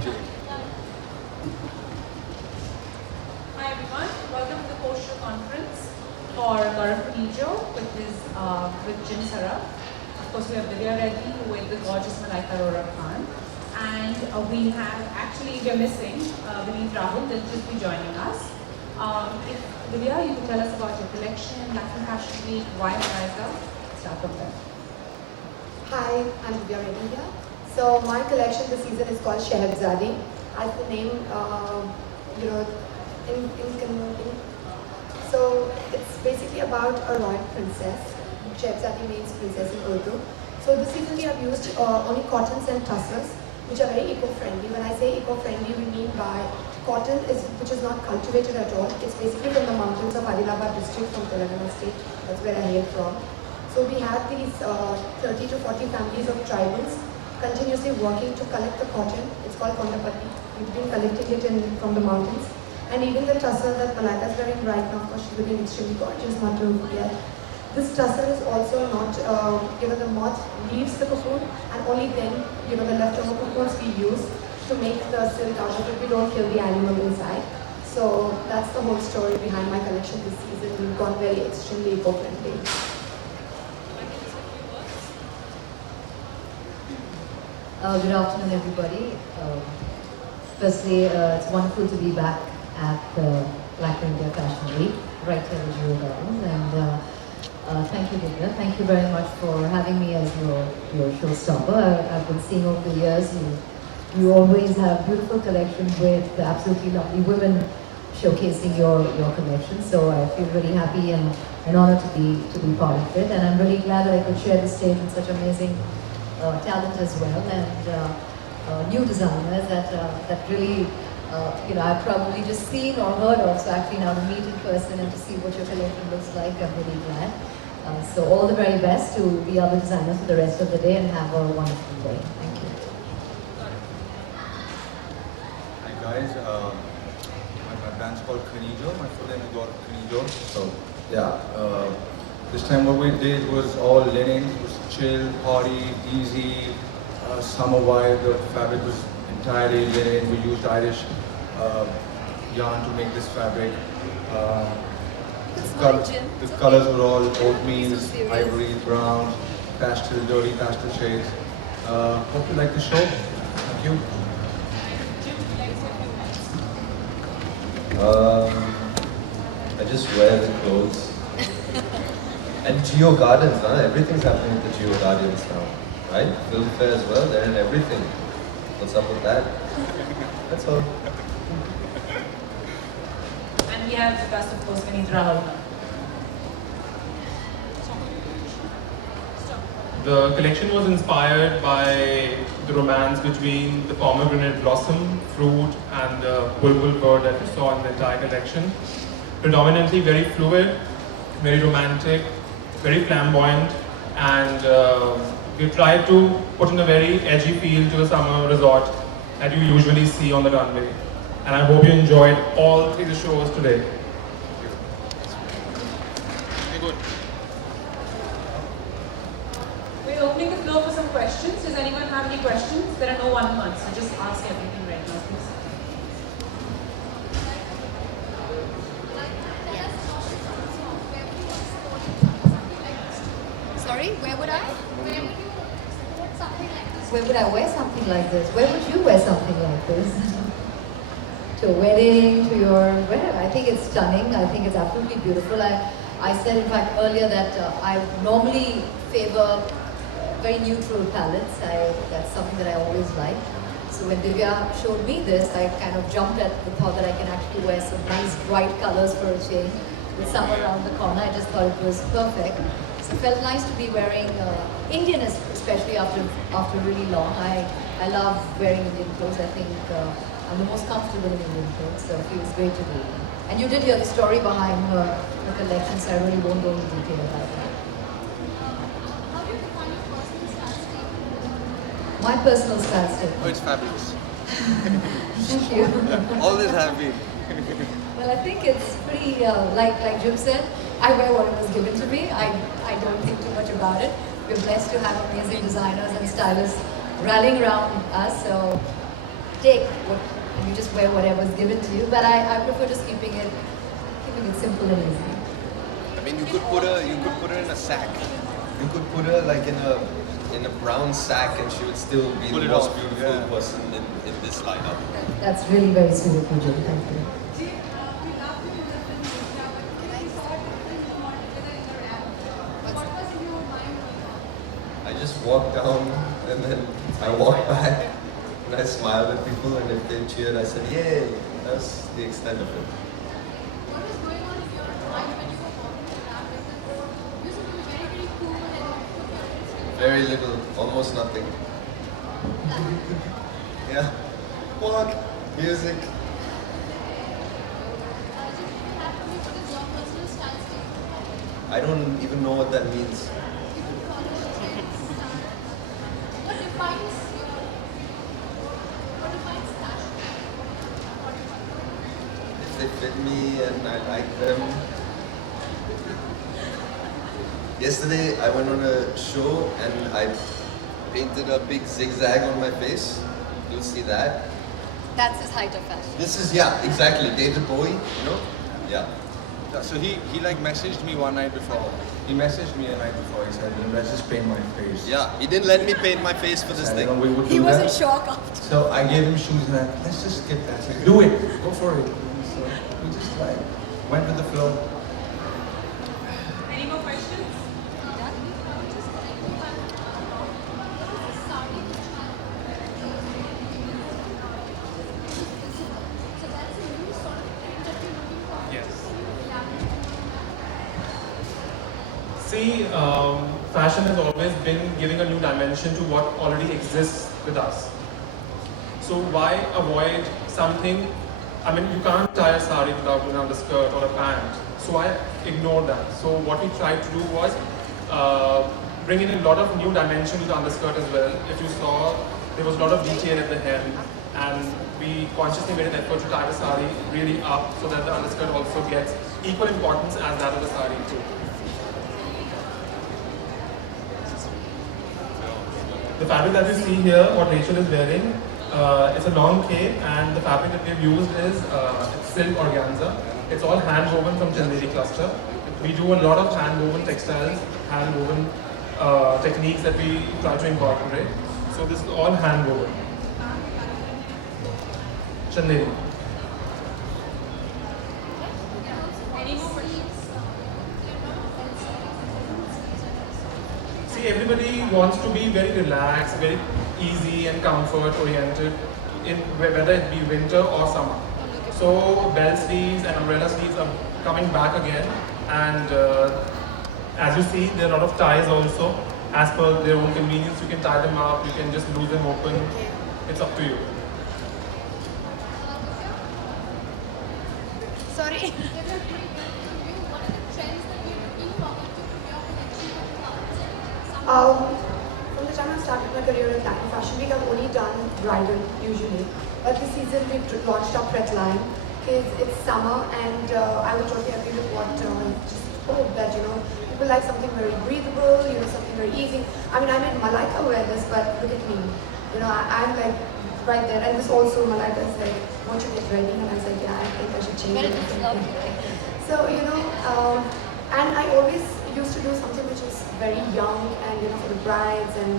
Hi everyone, welcome to the post-show conference for Gaurav with Jim Saraf. Of course, we have Divya Reddy with the gorgeous Malaika Arora Khan. And we're missing Vineet Rahul, they'll just be joining us. If Divya, you could tell us about your collection, Lakme Fashion Week, why Malaika? Start from there. Hi, I'm Divya Reddy here. So my collection this season is called Shehzadi. As the name, so it's basically about a royal princess. Shehzadi means princess in Urdu. So this season we have used only cottons and tussars, which are very eco-friendly. When I say eco-friendly, we mean by cotton which is not cultivated at all. It's basically from the mountains of Adilabad district from Telangana state. That's where I hail from. So we have these 30 to 40 families of tribals continuously working to collect the cotton. It's called Kondapati. We've been collecting it from the mountains. And even the tussar that Malaika is wearing right now, of course she's looking extremely gorgeous, not to forget. This tussar is also not, the moth leaves the cocoon, and only then, the leftover cocoons we use to make the silk out of it. We don't kill the animal inside. So that's the whole story behind my collection this season. We've gone very extremely eco-friendly. Good afternoon, everybody. Firstly, it's wonderful to be back at the Lakme Fashion Week, right here in Jewel Gardens. And thank you, Divya. Thank you very much for having me as your showstopper. I've been seeing over the years, you always have beautiful collections with absolutely lovely women showcasing your collection. So I feel really happy and honored to be part of it. And I'm really glad that I could share the stage with such amazing talent as well, and new designers that really, I've probably just seen or heard of. So actually now to meet in person and to see what your collection looks like, I'm really glad. So all the very best to the other designers for the rest of the day, and have a wonderful day. Thank you. Hi guys, my brand's called Khanijo. My full name is Gaurav Khanijo. So yeah. This time what we did was all linen. It was chill, party, easy, summer vibe. The fabric was entirely linen. We used Irish yarn to make this fabric. The colors were all oatmeals, ivory, browns, pastel, dirty pastel shades. Hope you like the show. Thank you. I just wear the clothes. And Geo Gardens, everything's happening at the Geo Gardens now, right? Film fair as well, they're in everything. What's up with that? That's all. And we have with us, of course, Vineet Rahul. The collection was inspired by the romance between the pomegranate blossom, fruit, and the bulbul bird that we saw in the entire collection. Predominantly very fluid, very romantic, very flamboyant, and we tried to put in a very edgy feel to a summer resort that you usually see on the runway. And I hope you enjoyed all three shows today. We're opening the floor for some questions. Does anyone have any questions? There are no one-on-ones, so just ask everything right now, please. Sorry, where would I? Where would I wear something like this? Where would you wear something like this? To a wedding, to your where? I think it's stunning. I think it's absolutely beautiful. I said in fact earlier that I normally favor very neutral palettes. That's something that I always like. So when Divya showed me this, I kind of jumped at the thought that I can actually wear some nice bright colors for a change. With summer around the corner, I just thought it was perfect. So it felt nice to be wearing Indian, especially after really long. I love wearing Indian clothes. I think I'm the most comfortable in Indian clothes, so it feels great to be. And you did hear the story behind her collection, so I really won't go into detail about that. How do you define your personal style statement? My personal style statement. Oh, it's fabulous. Thank you. Always have been. Well, I think it's pretty, like Jim said, I wear what was given to me. I don't think too much about it. We're blessed to have amazing designers and stylists rallying around us, so take what, and you just wear whatever is given to you. But I prefer just keeping it simple and easy. I mean, you could put her in a sack. You could put her like in a brown sack, and she would still be Pull the it most off, beautiful yeah. person in this lineup. That's really very sweet of you, Jill. Thank you. I just walked down, and then I walked back, and I smiled at people, and if they cheered, I said, "Yay!" That's the extent of it. What was going on in your mind when you were walking around? Because you used to be very, very cool and Very little, almost nothing. Yeah. Walk, music. I don't even know what that means. If they fit me and I like them. Yesterday I went on a show and I painted a big zigzag on my face. You'll see that. That's his height of fashion. This is, yeah, exactly, David Bowie, you know? Yeah. Yeah, so he like messaged me one night before. He messaged me a night before. He said, "Let's just paint my face." Yeah, he didn't let me paint my face for this And, thing. we would He do was that. in shock after. So I gave him shoes and let's just skip that. Like, do it, go for it. So we just like went with the flow. Any more questions? Yes. See, fashion has always been giving a new dimension to what already exists with us. So why avoid something? I mean, you can't tie a sari without an underskirt or a pant. So I ignored that. So what we tried to do was bring in a lot of new dimension to the underskirt as well. If you saw, there was a lot of detail at the hem, and we consciously made an effort to tie the sari really up so that the underskirt also gets equal importance as that of the sari too. The fabric that you see here, what Rachel is wearing, it's a long cape, and the fabric that we've used is silk organza. It's all hand woven from Chanderi cluster. We do a lot of hand woven textiles, hand woven techniques that we try to incorporate. So this is all hand woven. Chanderi. Any more questions? See, everybody wants to be very relaxed, very easy and comfort oriented, in whether it be winter or summer. So bell sleeves and umbrella sleeves are coming back again, and as you see, there are a lot of ties also. As per their own convenience, you can tie them up, you can just lose them open. It's up to you. Sorry. What are the trends that you're looking forward to from your collection? From the time I started my career in Lakme Fashion Week, I've only done bridal usually. But this season we've launched our pret line because it's summer, and I was totally happy with what just hope that people like something very breathable, something very easy. I mean, I made Malaika wear this, but look at me. I'm like right there, and this also Malaika is like, "Won't you get ready?" And I was like, "Yeah, I think I should change it." So and I always used to do something which is very young and for the brides and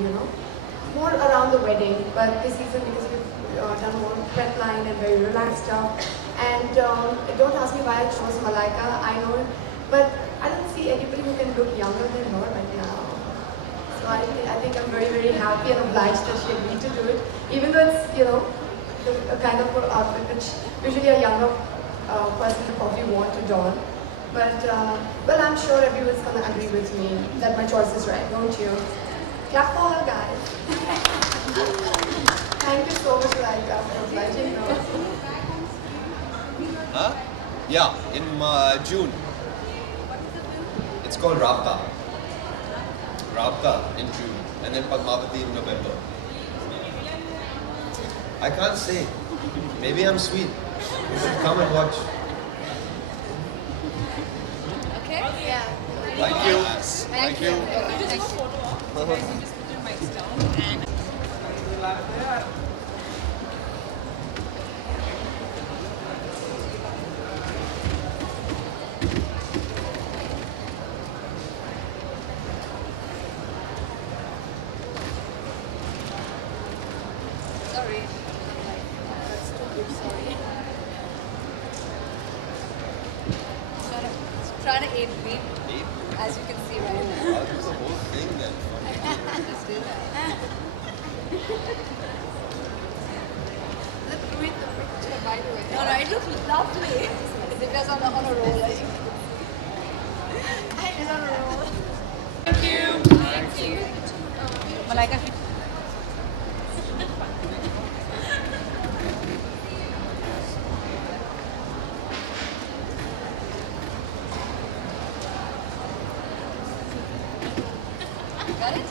more around the wedding. But this season, because we've done more prep line and very relaxed stuff, and don't ask me why I chose Malaika. I know, but I don't see anybody who can look younger than her right now. So I think I'm very, very happy and obliged that she agreed to do it, even though it's a kind of outfit which usually a younger person would probably want to don. But, well, I'm sure everyone's going to agree with me that my choice is right, don't you? Clap for her, guys. Thank you so much, Malaika, for obliging us. Huh? Yeah, in June. It's called Rabta. Rabta in June, and then Padmavati in November. I can't say. Maybe I'm sweet. You should come and watch. Okay? Yeah. Thank you. Thank you. Just a photo of. You just put your mics down and. trying to aid me, as you can see right now. I'll do the whole thing then. Just do that. Look, ruin the picture, by the way. No, it looks lovely. It was on a roll. It is on a roll. Thank you. Thank you. Malaika. Got it?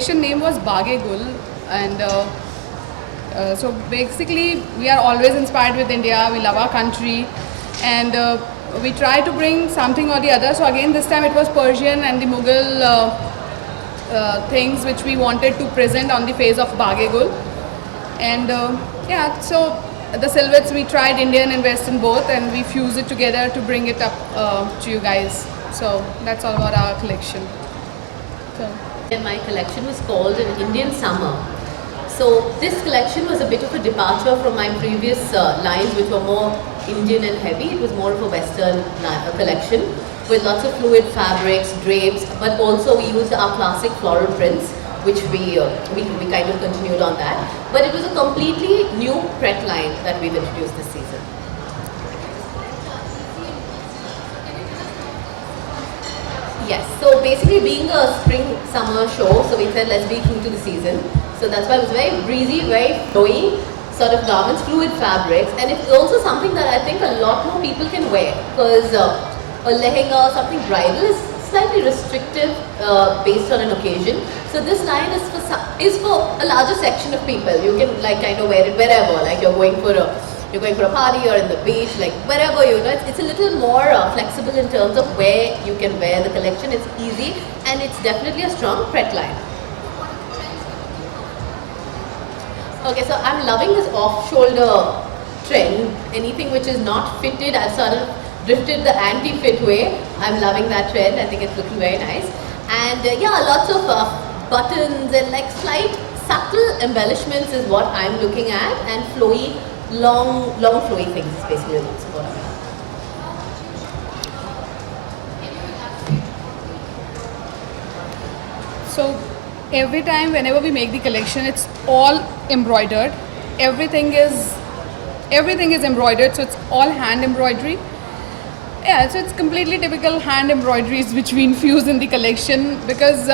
collection name was Bage Gul, and so basically we are always inspired with India. We love our country, and we try to bring something or the other. So again, this time it was Persian and the Mughal things which we wanted to present on the face of Bage Gul. And yeah, so the silhouettes we tried Indian and Western both, and we fuse it together to bring it up to you guys. So that's all about our collection. So. My collection was called an Indian Summer. So this collection was a bit of a departure from my previous lines, which were more Indian and heavy. It was more of a Western collection with lots of fluid fabrics, drapes, but also we used our classic floral prints, which we kind of continued on that. But it was a completely new print line that we've introduced this season. Yes, so basically being a spring-summer show, so we said let's be true to the season. So that's why it was very breezy, very flowy sort of garments, fluid fabrics, and it's also something that I think a lot more people can wear, because a lehenga or something bridal is slightly restrictive based on an occasion. So this line is for a larger section of people. You can like kind of wear it wherever, like you're going for a party or in the beach, like wherever you know. It's a little more flexible in terms of where you can wear the collection. It's easy and it's definitely a strong pret line. Okay, so I'm loving this off-shoulder trend. Anything which is not fitted, I've sort of drifted the anti-fit way. I'm loving that trend. I think it's looking very nice. And yeah, lots of buttons and like slight subtle embellishments is what I'm looking at, and flowy, long flowy things is basically what I'm at. So every time whenever we make the collection, it's all embroidered. Everything is embroidered, so it's all hand embroidery. Yeah, so it's completely typical hand embroideries which we infuse in the collection, because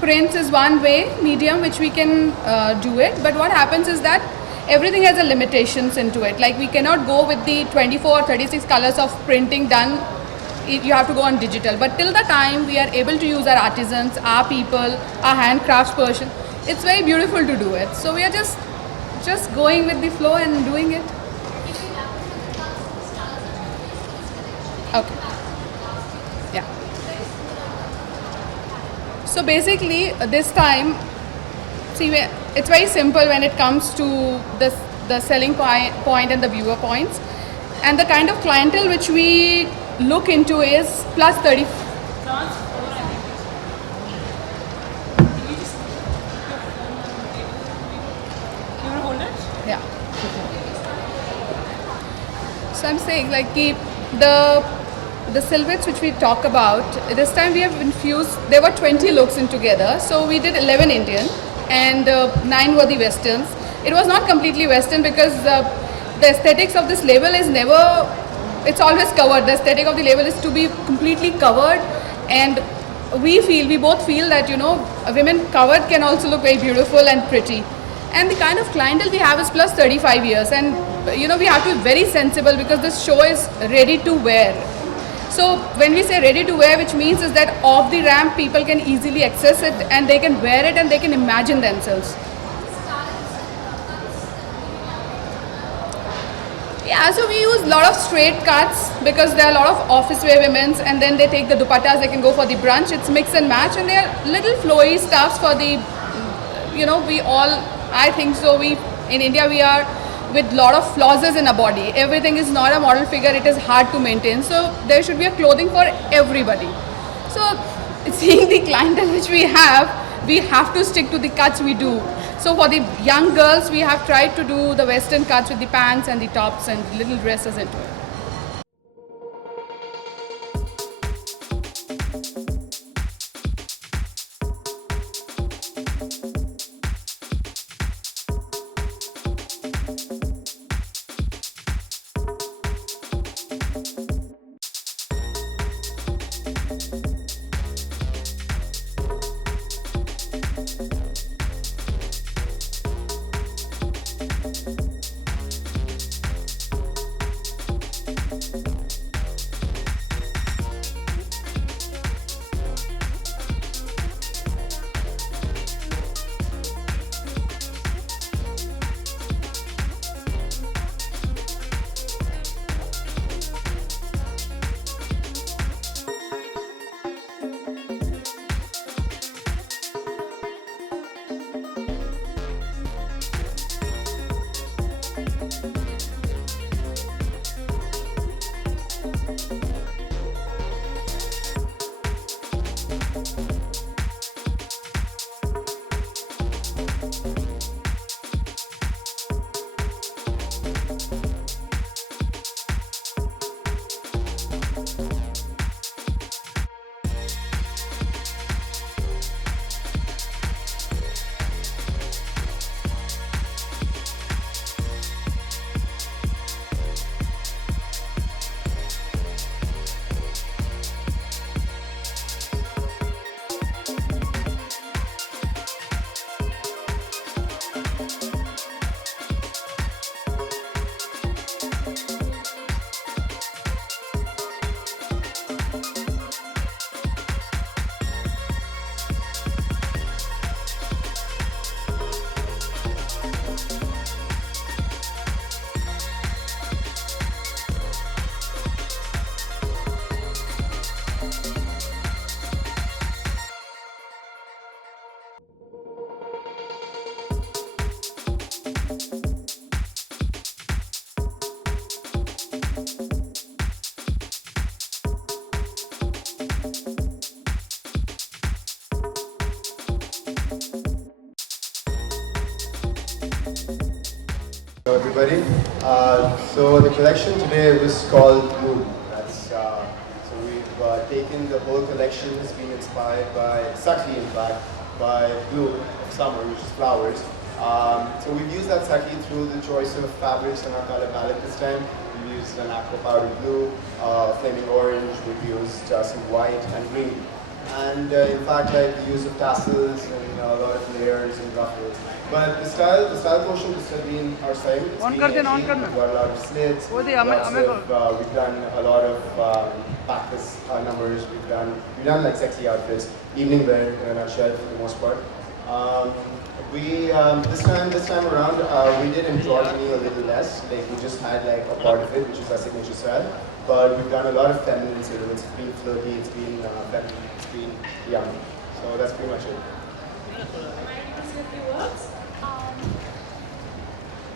prints is one way medium which we can do it, but what happens is that everything has a limitations into it. Like we cannot go with the 24 or 36 colors of printing done. You have to go on digital, but till the time we are able to use our artisans, our people, our handcrafts person, it's very beautiful to do it. So we are just going with the flow and doing it. Okay. Yeah. So basically this time, see, it's very simple when it comes to the selling point and the viewer points, and the kind of clientele which we look into is plus 30. Yeah. So I'm saying like the silhouettes which we talk about, this time we have infused, there were 20 looks in together. So we did 11 Indian and 9 were the Westerns. It was not completely Western because the aesthetics of this label is never, it's always covered. The aesthetic of the label is to be completely covered, and we both feel that, you know, women covered can also look very beautiful and pretty. And the kind of clientele we have is plus 35 years, and you know, we have to be very sensible because this show is ready to wear. So when we say ready to wear, which means is that off the ramp people can easily access it and they can wear it and they can imagine themselves. Yeah, so we use a lot of straight cuts because there are a lot of office wear women's, and then they take the dupattas, they can go for the brunch. It's mix and match, and they are little flowy stuffs for the, you know, we all, I think so, in India we are with lot of flosses in our body. Everything is not a model figure, it is hard to maintain. So there should be a clothing for everybody. So seeing the clientele which we have to stick to the cuts we do. So for the young girls, we have tried to do the Western cuts with the pants and the tops and little dresses into it. Hello everybody. So the collection today was called Bloom. So we've taken the whole collection has been inspired by, subtly in fact, by bloom of summer, which is flowers. So we've used that subtly through the choice of fabrics in our color palette this time. We've used an aqua powder blue, flaming orange, we've used some white and green. And in fact, like the use of tassels and a lot of layers and ruffles. But the style quotient has still been our same. It's been edgy. We've got a lot of slits. We've done a lot of backless numbers. We've done like sexy outfits, evening wear in a nutshell for the most part. This time around, we did androgyny a little less. Like we just had like a part of it, which is our signature style. But we've done a lot of feminine silhouettes. It's been flirty. It's been feminine. It's been young. So that's pretty much it.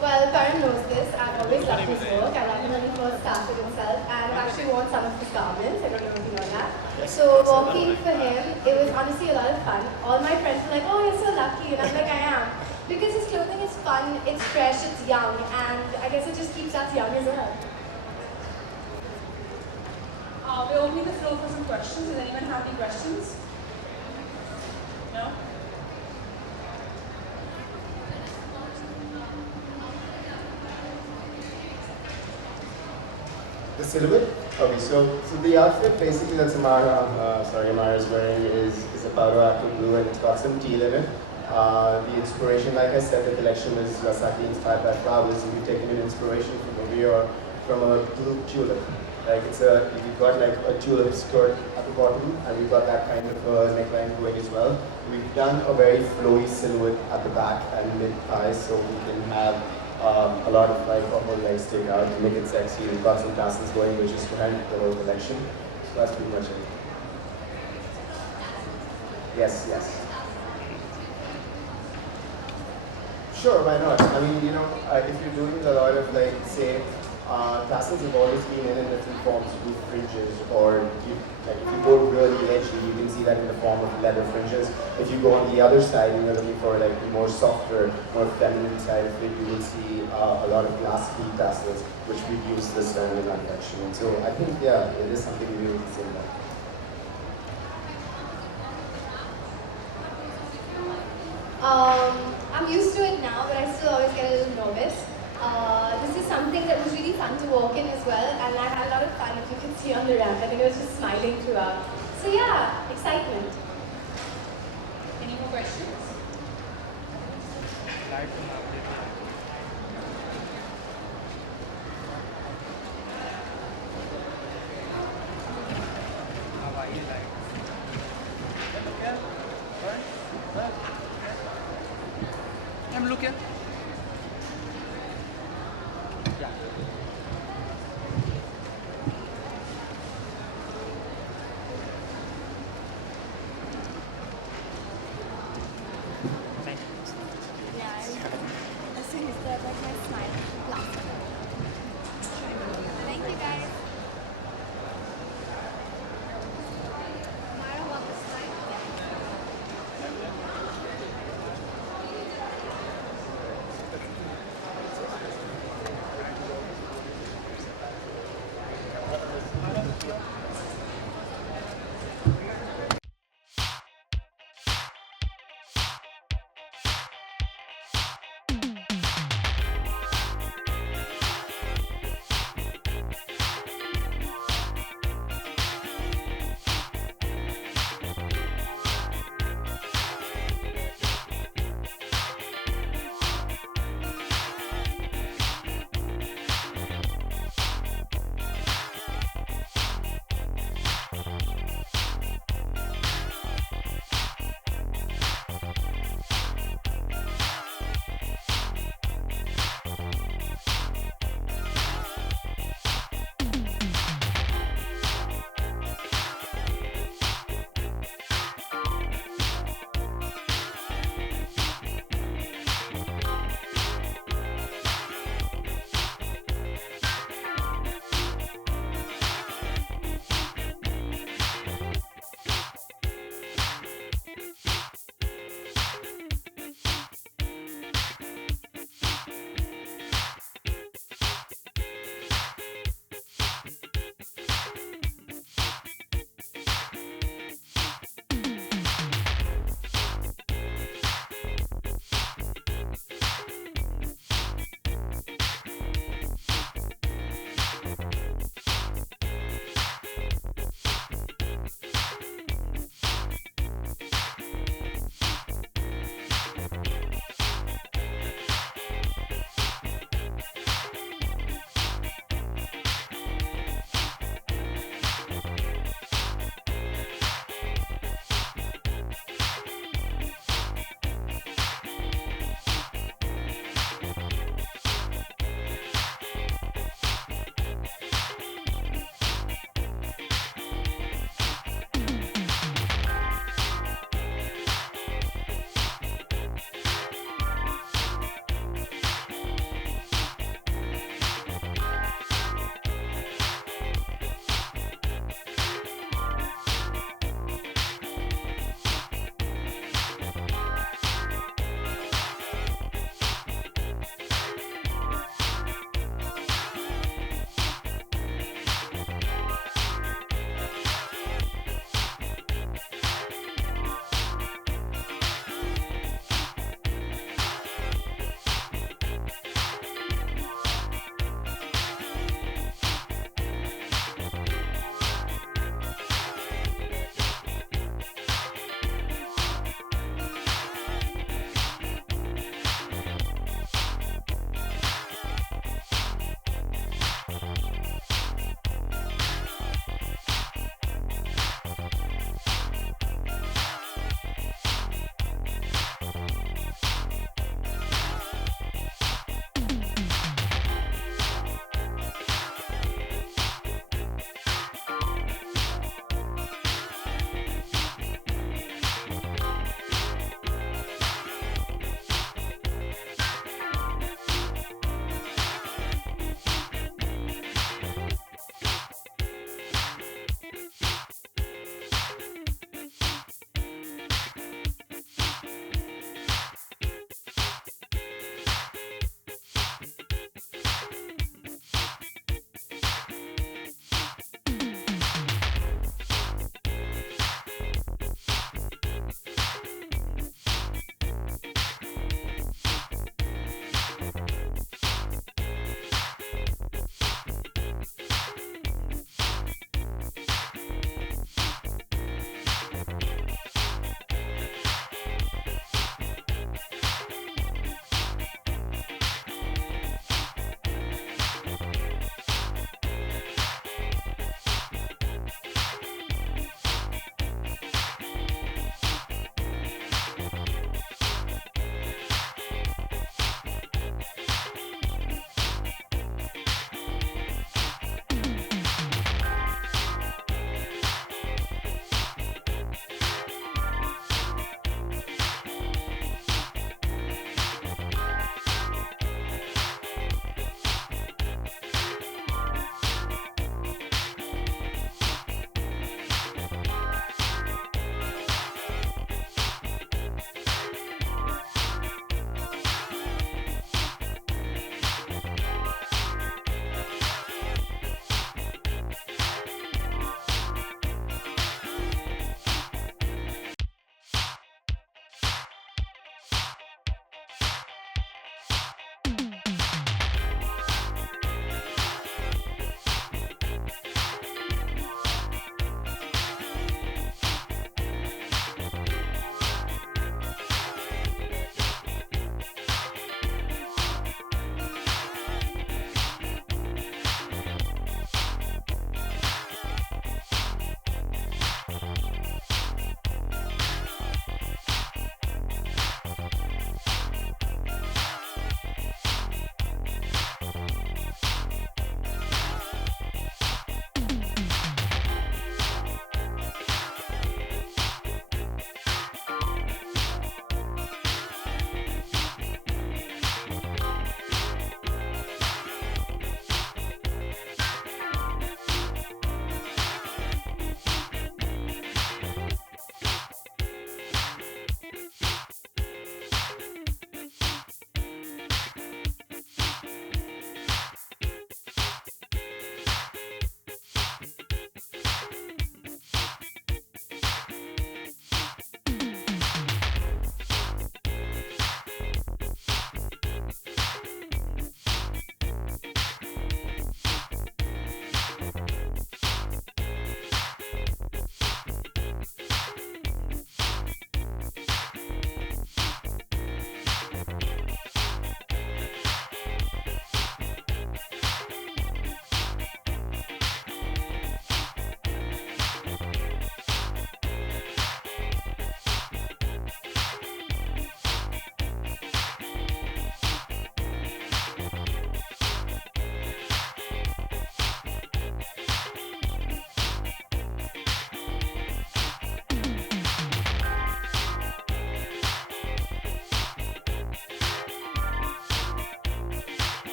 Well, Karan knows this. I've always loved his work. I love him when he first started himself, and I've actually worn some of his garments. I don't know if you know that. So working for him, it was honestly a lot of fun. All my friends were like, "Oh, you're so lucky," and I'm like, "I am," because his clothing is fun, it's fresh, it's young, and I guess it just keeps us young as well. We're opening the floor for some questions. Does anyone have any questions? No? The silhouette? Okay, so the outfit basically that Amara is wearing is a powder aqua blue and it's got some teal in it. The inspiration, like I said, the collection is slightly inspired by flowers, and we've taken an inspiration from a blue tulip. Like we've got like a tulip skirt at the bottom, and we've got that kind of neckline going as well. We've done a very flowy silhouette at the back and mid thighs, so we can have a lot of like upper legs stick out to make it sexy. We've got some tassels going, which is behind the whole collection. So that's pretty much it. Yes. Sure, why not? I mean, you know, if you're doing a lot of like, say, tassels have always been in different forms. You do fringes, or if you go really edgy, you can see that in the form of leather fringes. If you go on the other side and you're looking for like the more softer, more feminine side of it, you will see a lot of glass bead tassels, which we've used this time in our collection. And so I think, yeah, it is something we will see that. I'm used to it now, but I still always get a little nervous. This is something that was really fun to walk in as well, and I had a lot of fun, as you can see on the ramp. I think I was just smiling throughout. So yeah, excitement. Any more questions? Look here.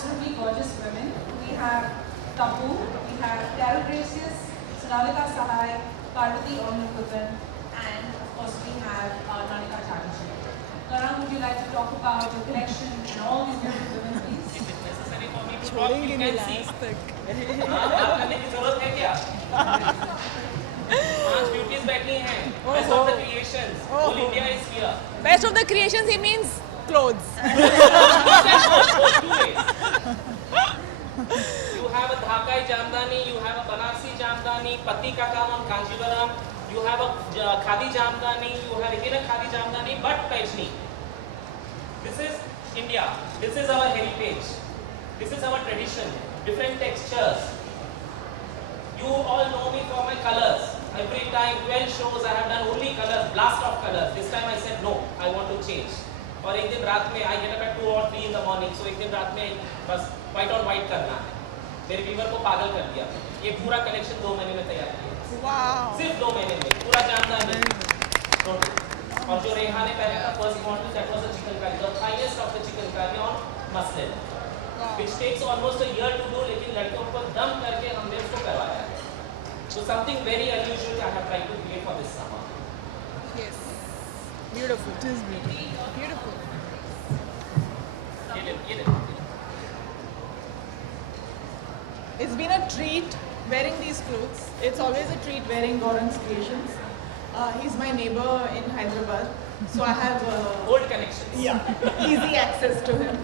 absolutely gorgeous women. We have Tabu, we have Carol Gracious, Sonalika Sahai, Parvati Omnikutan, and of course we have Nanika Chatterjee. Karan, would you like to talk about the collection and all these beautiful women, please? If it's necessary for me to talk, you can see. बात करने की जरूरत है क्या? 5 beauties बैठी हैं. Best of the creations. Whole India is here. Best of the creations, he means clothes. Both 2 ways. You have a Dhakai Jamdani, you have a Banarsi Jamdani, Patti ka kaam on Kanjivaram, you have a Khadi Jamdani, you have again a Khadi Jamdani, but Paichni. This is India. This is our heritage. This is our tradition. Different textures. You all know me for my colors. Every time 12 shows I have done only colors, blast of colors. This time I said no, I want to change. और एक दिन रात में I get up at 2 or 3 in the morning. So एक दिन रात में बस white on white करना है. मेरे व्यूअर को पागल कर दिया. ये पूरा कलेक्शन 2 महीने में तैयार किया. Wow. सिर्फ 2 महीने में पूरा जामदानी. और जो रेहा ने पहना था first model, that was a chicken the finest of the chicken on muslin. Which takes almost a year to do, लेकिन लड़कियों को दम करके हमने उसको करवाया है. So something very unusual I have tried to create for this summer. Yes. Beautiful. It is beautiful. Beautiful. Get it. It's been a treat wearing these clothes. It's always a treat wearing Gauran's creations. He's my neighbor in Hyderabad, so I have old connections. Yeah, easy access to him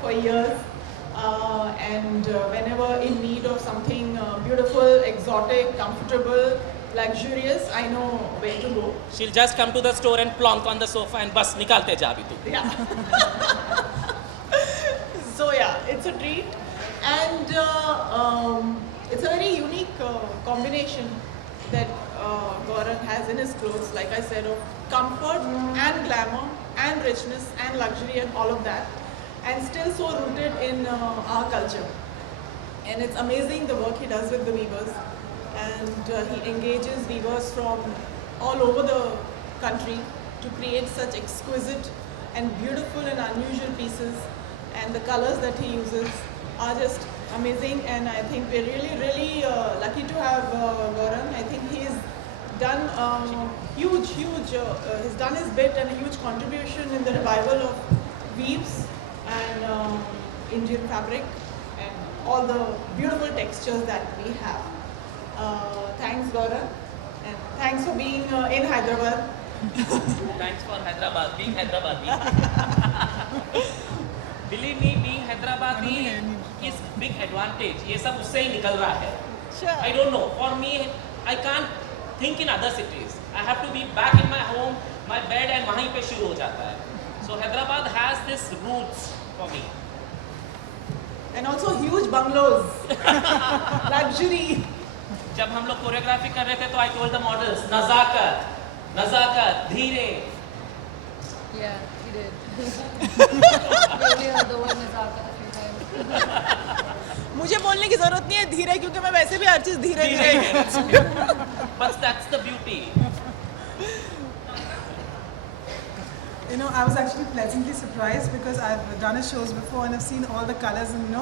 for years. And whenever in need of something beautiful, exotic, comfortable, luxurious, I know where to go. She'll just come to the store and plonk on the sofa and bas nikalte ja abhi tu. Yeah. So yeah, it's a treat, and it's a very unique combination that Gauran has in his clothes. Like I said, of comfort and glamour and richness and luxury and all of that. And still so rooted in our culture. And it's amazing the work he does with the weavers. And he engages weavers from all over the country to create such exquisite and beautiful and unusual pieces. And the colors that he uses are just amazing. And I think we're really, really lucky to have Gauran. I think he's done he's done his bit and a huge contribution in the revival of weaves and Indian fabric and all the beautiful textures that we have. Thanks Gauran, and thanks for being in Hyderabad. Thanks for Hyderabad, being Hyderabadi. Believe me, being Hyderabadi is big advantage. ये सब उससे ही निकल रहा है. Sure. I don't know. For me, I can't think in other cities. I have to be back in my home, my bed, and वहीं पे शुरू हो जाता है. So Hyderabad has this roots for me. And also huge bungalows, luxury. जब हम लोग choreography कर रहे थे तो I told the models, नज़ाकत, धीरे. Yeah, he did. Really heard the word नज़ाकत a few times. मुझे बोलने की जरूरत नहीं है धीरे, क्योंकि मैं वैसे भी हर चीज धीरे. But that's the beauty. You know, I was actually pleasantly surprised because I've done his shows before and I've seen all the colors and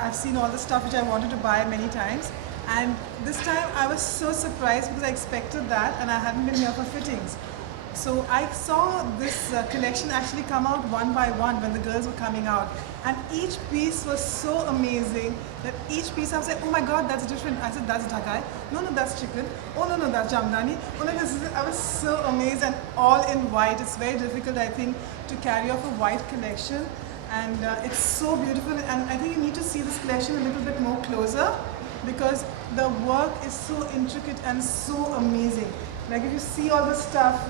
I've seen all the stuff which I wanted to buy many times. And this time I was so surprised because I expected that and I hadn't been here for fittings. So I saw this collection actually come out one by one when the girls were coming out. And each piece was so amazing that each piece I was like, oh my god, that's different. I said, that's Dhakai. No, that's chicken. Oh no, that's Jamdani. Oh no, this is it. I was so amazed, and all in white. It's very difficult, I think, to carry off a white collection. And it's so beautiful. And I think you need to see this collection a little bit more closer because the work is so intricate and so amazing. Like if you see all the stuff,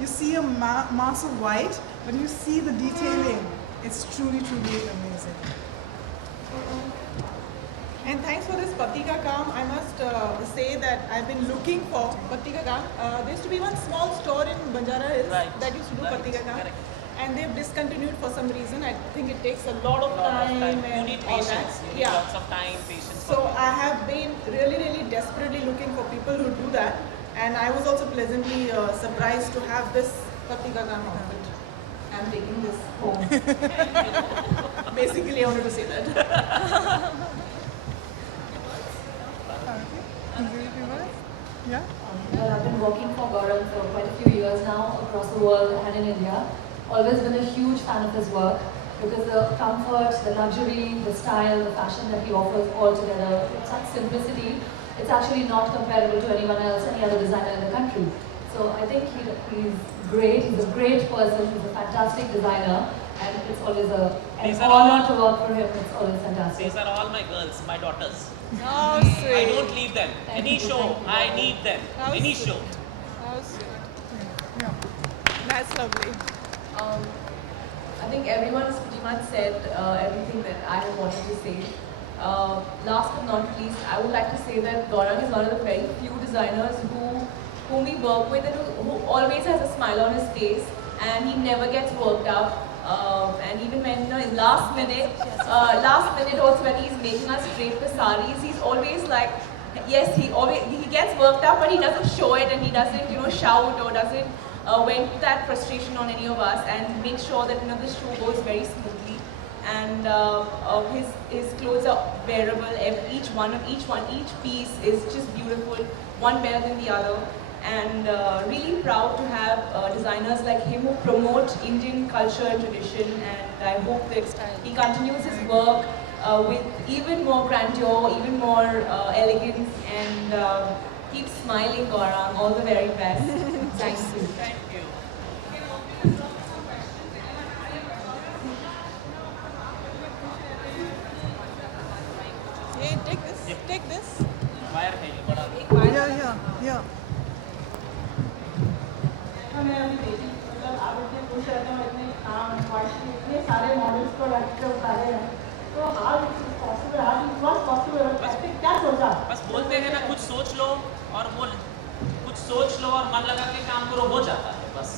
you see a mass of white, but you see the detailing. It's truly, truly amazing. And thanks for this Patti Ka Kaam. I must say that I've been looking for Patti Ka Kaam. There used to be one small store in Banjara Hills that used to do Patti Ka Kaam. And they've discontinued for some reason. I think it takes a lot of time. You need patience. You need lots of time, patience. So I have been really, really desperately looking for people who do that. And I was also pleasantly surprised to have this Patti Ka Kaam outfit. I'm taking this home. Basically. Basically, I wanted to say that. Yeah. Well, I've been working for Gaurav for quite a few years now across the world and in India. Always been a huge fan of his work because the comfort, the luxury, the style, the fashion that he offers all together, it's such simplicity. It's actually not comparable to anyone else, any other designer in the country. So I think he's great. He's a great person. He's a fantastic designer, and it's always an honor to work for him. It's always fantastic. These are all my girls, my daughters. Oh, sweet. I don't leave them. Any show, I need them. Any show. How sweet. That's lovely. I think everyone's pretty much said everything that I have wanted to say. Last but not least, I would like to say that Gaurang is one of the very few designers whom we work with and who always has a smile on his face, and he never gets worked up. And even when in last minute also when he's making us drape the saris, he's always like, yes, he gets worked up, but he doesn't show it, and he doesn't shout or doesn't vent that frustration on any of us, and make sure that the show goes very smoothly. And his clothes are wearable. Each piece is just beautiful, one better than the other. And really proud to have designers like him who promote Indian culture and tradition. And I hope that he continues his work with even more grandeur, even more elegance, and keep smiling, Gaurang. All the very best. Thank you. Thank you. Hey, take this. Yep. Take this. Wire है ये बड़ा. Yeah. मैं अभी देखी मतलब आप इतने खुश रहते हो इतने काम इतने सारे मॉडल्स को रख के उतारे हैं तो how it is possible how it was possible क्या सोचा बस बोलते हैं ना कुछ सोच लो और मन लगा के काम करो, हो जाता है. बस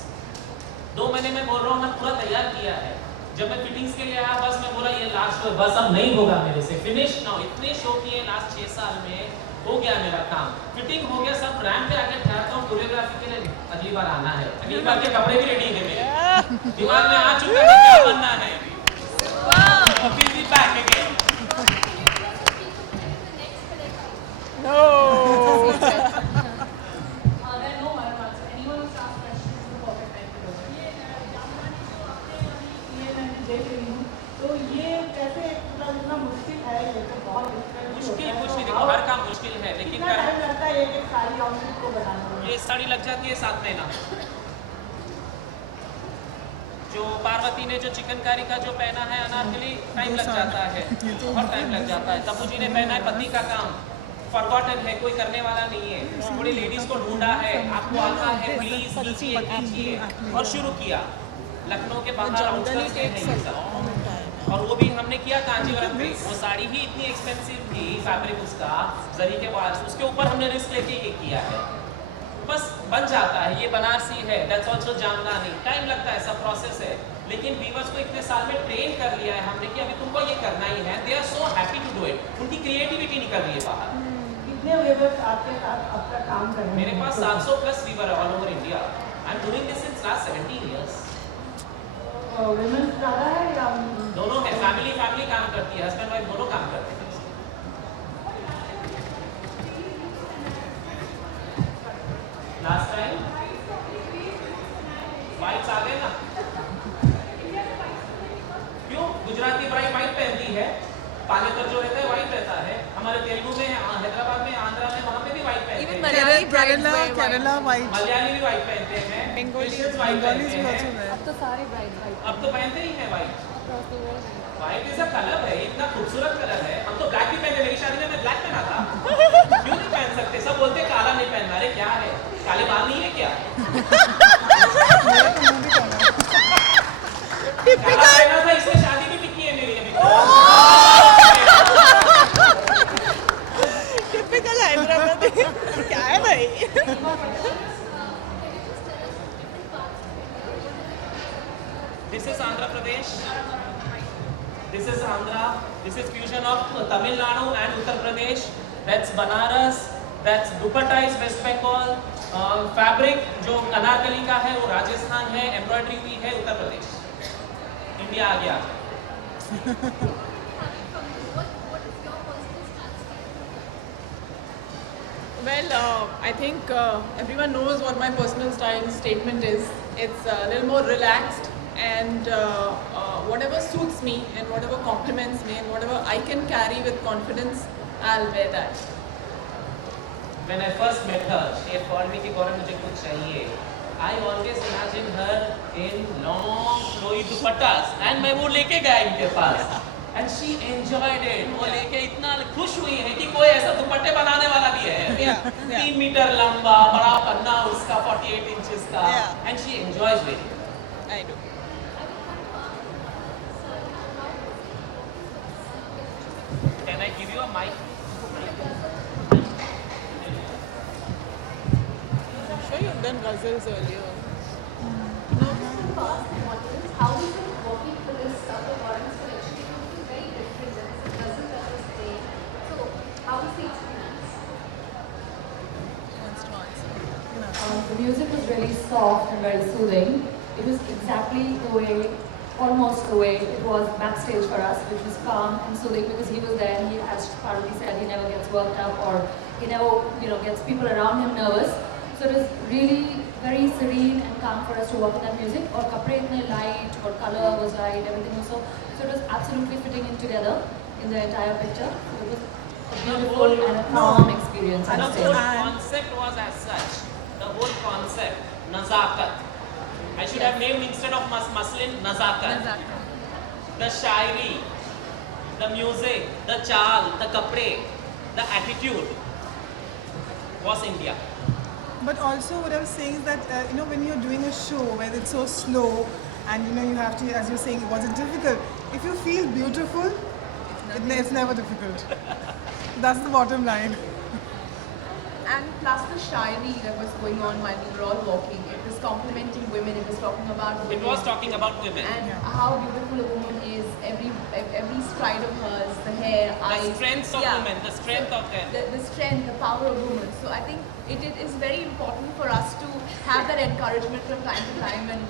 2 महीने में बोल रहा हूँ मैं पूरा तैयार किया है. जब मैं फिटिंग्स के लिए आया बस मैं बोला ये लास्ट शो बस अब नहीं होगा मेरे से, फिनिश ना. इतने शो किए लास्ट 6 साल में, हो गया मेरा काम, फिटिंग हो गया, सब रैंप पे आके ठहरता हूँ कोरियोग्राफी के लिए. अगली बार आना है, अगली बार के कपड़े भी रेडी है मेरे दिमाग में आ चुका है क्या बनना है. We'll be back again. No. There are no marathons. Anyone who starts questions is the perfect time to do it. तो ये कैसे मतलब इतना मुश्किल है, ये तो बहुत मुश्किल देखो हर काम मुश्किल है, लेकिन टाइम लगता है एक साड़ी आउटफिट को बनाने में. ये साड़ी लग जाती है 7 महीना. जो पार्वती ने जो चिकनकारी का जो पहना है अनारकली, टाइम लग जाता है, बहुत टाइम लग जाता है. तबू जी ने पहना है पति का काम, फॉरगॉटन है, कोई करने वाला नहीं है. थोड़ी लेडीज को ढूंढा है, आपको आता है प्लीज कीजिए और शुरू किया. लखनऊ के बाहर आउटस्कर्ट्स में है ये सब, और वो भी हमने किया कांजीवरम पे. वो साड़ी ही इतनी एक्सपेंसिव थी, फैब्रिक उसका जरी के बाद, उसके ऊपर हमने रिस्क लेके ये किया है. बस बन जाता है. ये बनारसी है, दैट्स ऑल्सो जामदानी. टाइम लगता है, सब प्रोसेस है, लेकिन वीवर्स को इतने साल में ट्रेन कर लिया है हमने कि अभी तुमको ये करना ही है. They are so happy to do it. उनकी क्रिएटिविटी निकल रही है बाहर. कितने वीवर्स आपके साथ आपका काम कर रहे हैं? मेरे पास 700 प्लस वीवर है all over India. I am doing this since last 17 years. Women's ज़्यादा है या दोनों है. फैमिली काम करती है, हस्बैंड वाइफ दोनों काम करते हैं. लास्ट टाइम वाइट्स आ गए ना. क्यों? गुजराती ब्राइड वाइट पहनती है, पानीपत जो रहता है वाइट रहता है, हमारे तेलुगु में, हैदराबाद में, आंध्रा में, वहाँ पे भी वाइट पहनते हैं. केरला वाइट, मलयाली भी वाइट पहनते हैं, क्रिश्चियंस वाइट पहनते हैं. अब तो सारे ब्राइड अब तो पहनते ही हैं white. White is a colour है, इतना खूबसूरत कलर है. हम तो ब्लैक भी पहनते. मेरी शादी में मैं ब्लैक पहना था. क्यों नहीं पहन सकते? सब बोलते काला नहीं पहनना. अरे क्या है, काले बाल नहीं है क्या? काला पहना था, इसलिए शादी भी टिकी है मेरी अभी. टिपिकल हैदराबाद. क्या है भाई? This is Andhra Pradesh. This is Andhra. This is fusion of Tamil Nadu and Uttar Pradesh. That's Banaras. That's dupatta is West Bengal. Fabric जो अनारकली का है वो राजस्थान है. एम्ब्रॉयडरी भी है उत्तर प्रदेश. इंडिया आ गया. Well, I think everyone knows what my personal style statement is. It's a little more relaxed, and whatever suits me and whatever compliments me and whatever I can carry with confidence, I'll wear that. When I first met her, she had called me कि गौरव मुझे कुछ चाहिए. I always imagine her in long flowy dupattas and मैं वो लेके गया इनके पास. And she enjoyed it. वो लेके इतना खुश हुई है कि कोई ऐसा दुपट्टे बनाने वाला भी है. 3 मीटर लंबा, बड़ा पन्ना उसका 48 इंचेस का. And she enjoys it. I do. Can I give you a mic? I'm sure you've done ghazals earlier. How is it working for this Gauram's collection? It looks very different. There is a ghazal that was there. So, how is the experience? The music was really soft and very soothing. It was exactly the way, almost the way it was backstage for us, which was calm and soothing because he was there and he, as Parvati said, he never gets worked up or he never, gets people around him nervous. So it was really very serene and calm for us to work with that music. Or kapre itne light, or color was light, everything was so it was absolutely fitting in together in the entire picture. So it was a beautiful and a calm experience. And the whole concept was as such. The whole concept, nazakat. I should have named instead of muslin, nazakat. The shairi, the music, the chal, the kapre, the attitude was India. But also what I was saying is that, when you're doing a show where it's so slow and, you have to, as you're saying, was it difficult? If you feel beautiful, it's never difficult. That's the bottom line. And plus the shairi that was going on while we were all walking, it was complimenting women, it was talking about women. It was talking about women. And how beautiful a woman is, every stride of hers, the hair, eyes. The strength of women, the strength of them. The strength, the power of women. So I think it is very important for us to have that encouragement from time to time, and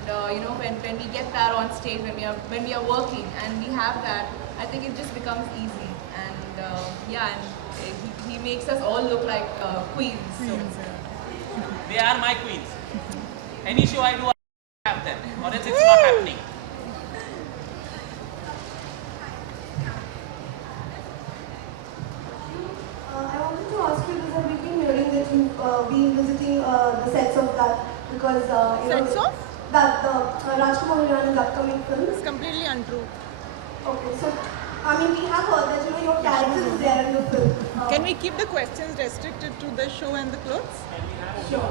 when we get that on stage, when we are working and we have that, I think it just becomes easy. And he makes us all look like queens. They are my queens. Any show I do, I have them, or else it's not happening. I wanted to ask you because we've been hearing that you've been visiting the sets of that because Sets of? That the Rajkumar Hirani's upcoming film. It's completely untrue. Okay, so we have heard that your character is there in the film. Can we keep the questions restricted to the show and the clothes? Sure.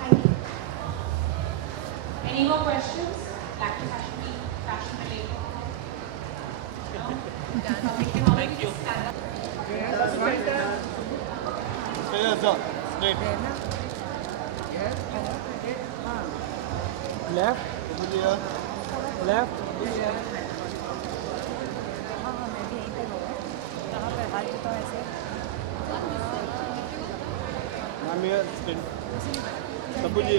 Thank you. Any more questions? Lakme Fashion Week, fashion related? No? Thank you. Straight. Left. Left. I'm here. Straight. Tabu ji.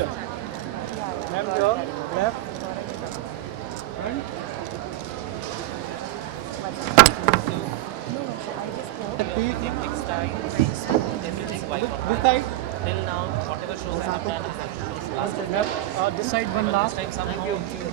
Ma'am here. Left. Front. Everything white. This side. Till now, whatever shows I have done, I have shown last time. Left. This side one last. This time somehow. Thank you.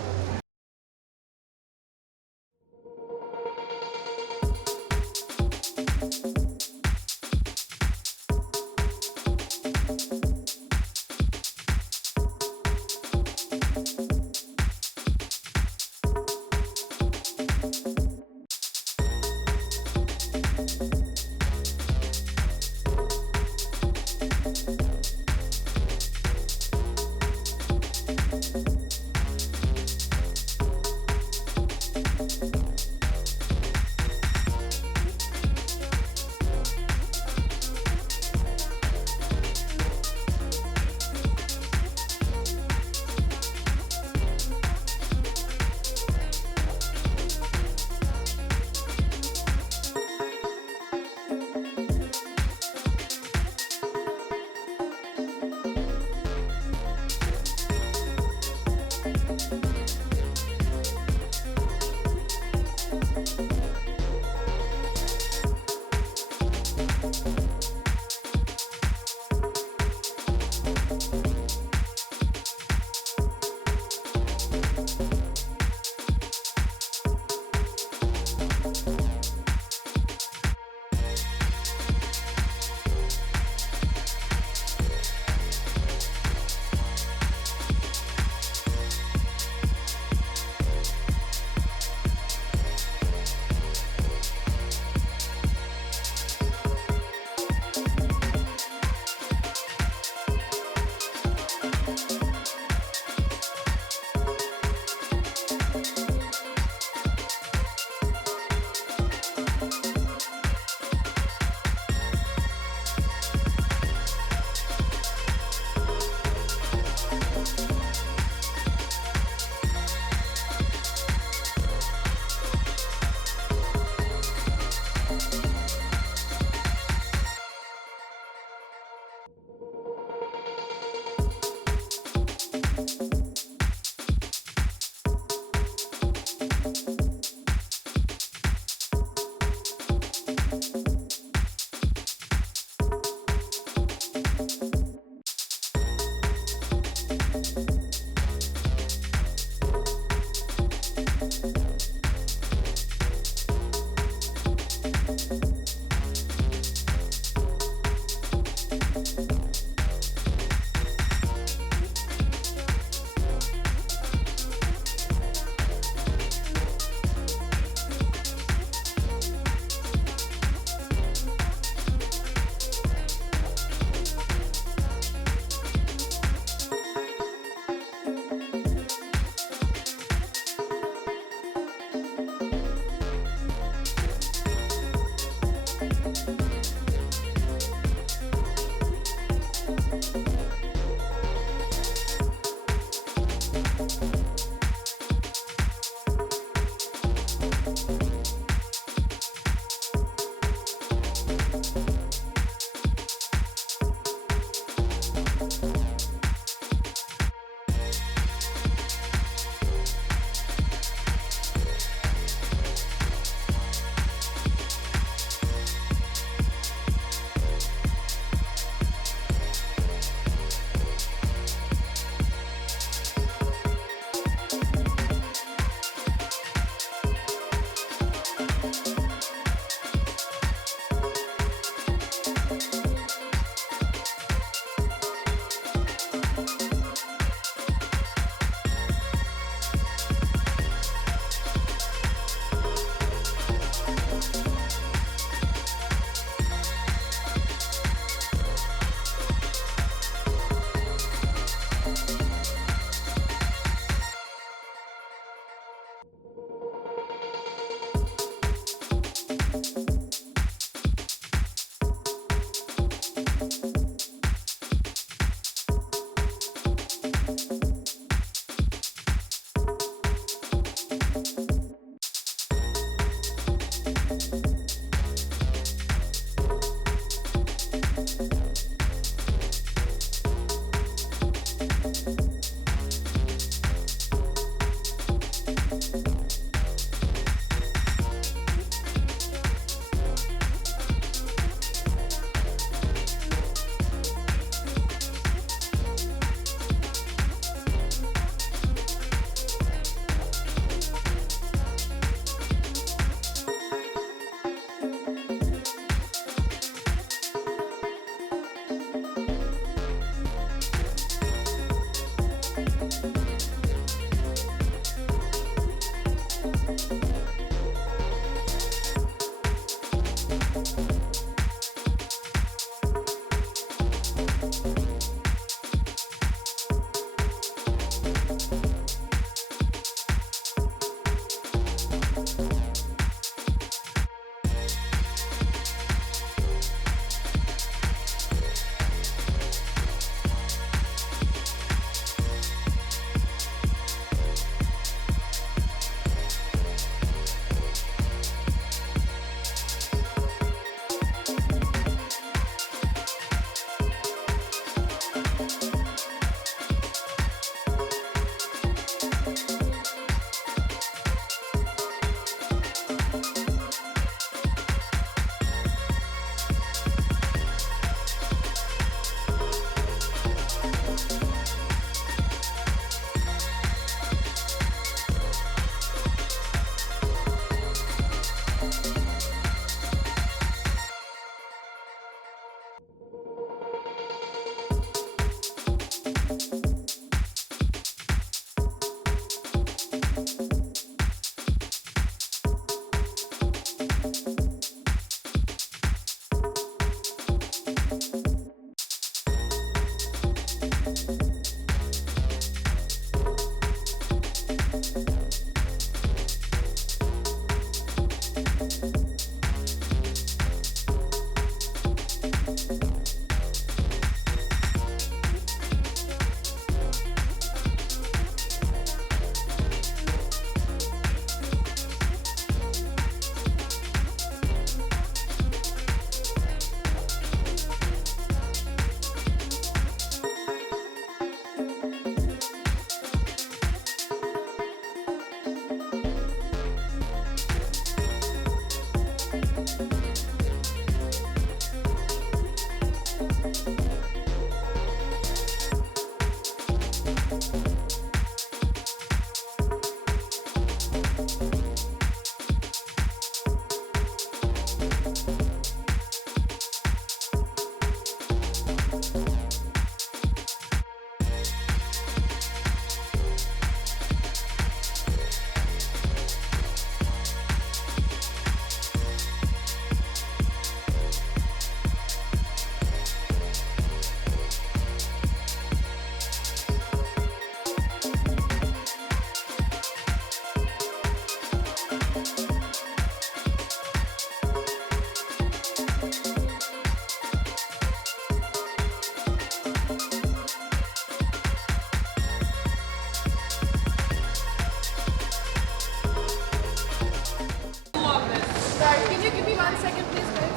Can you give me 1 second, please, guys?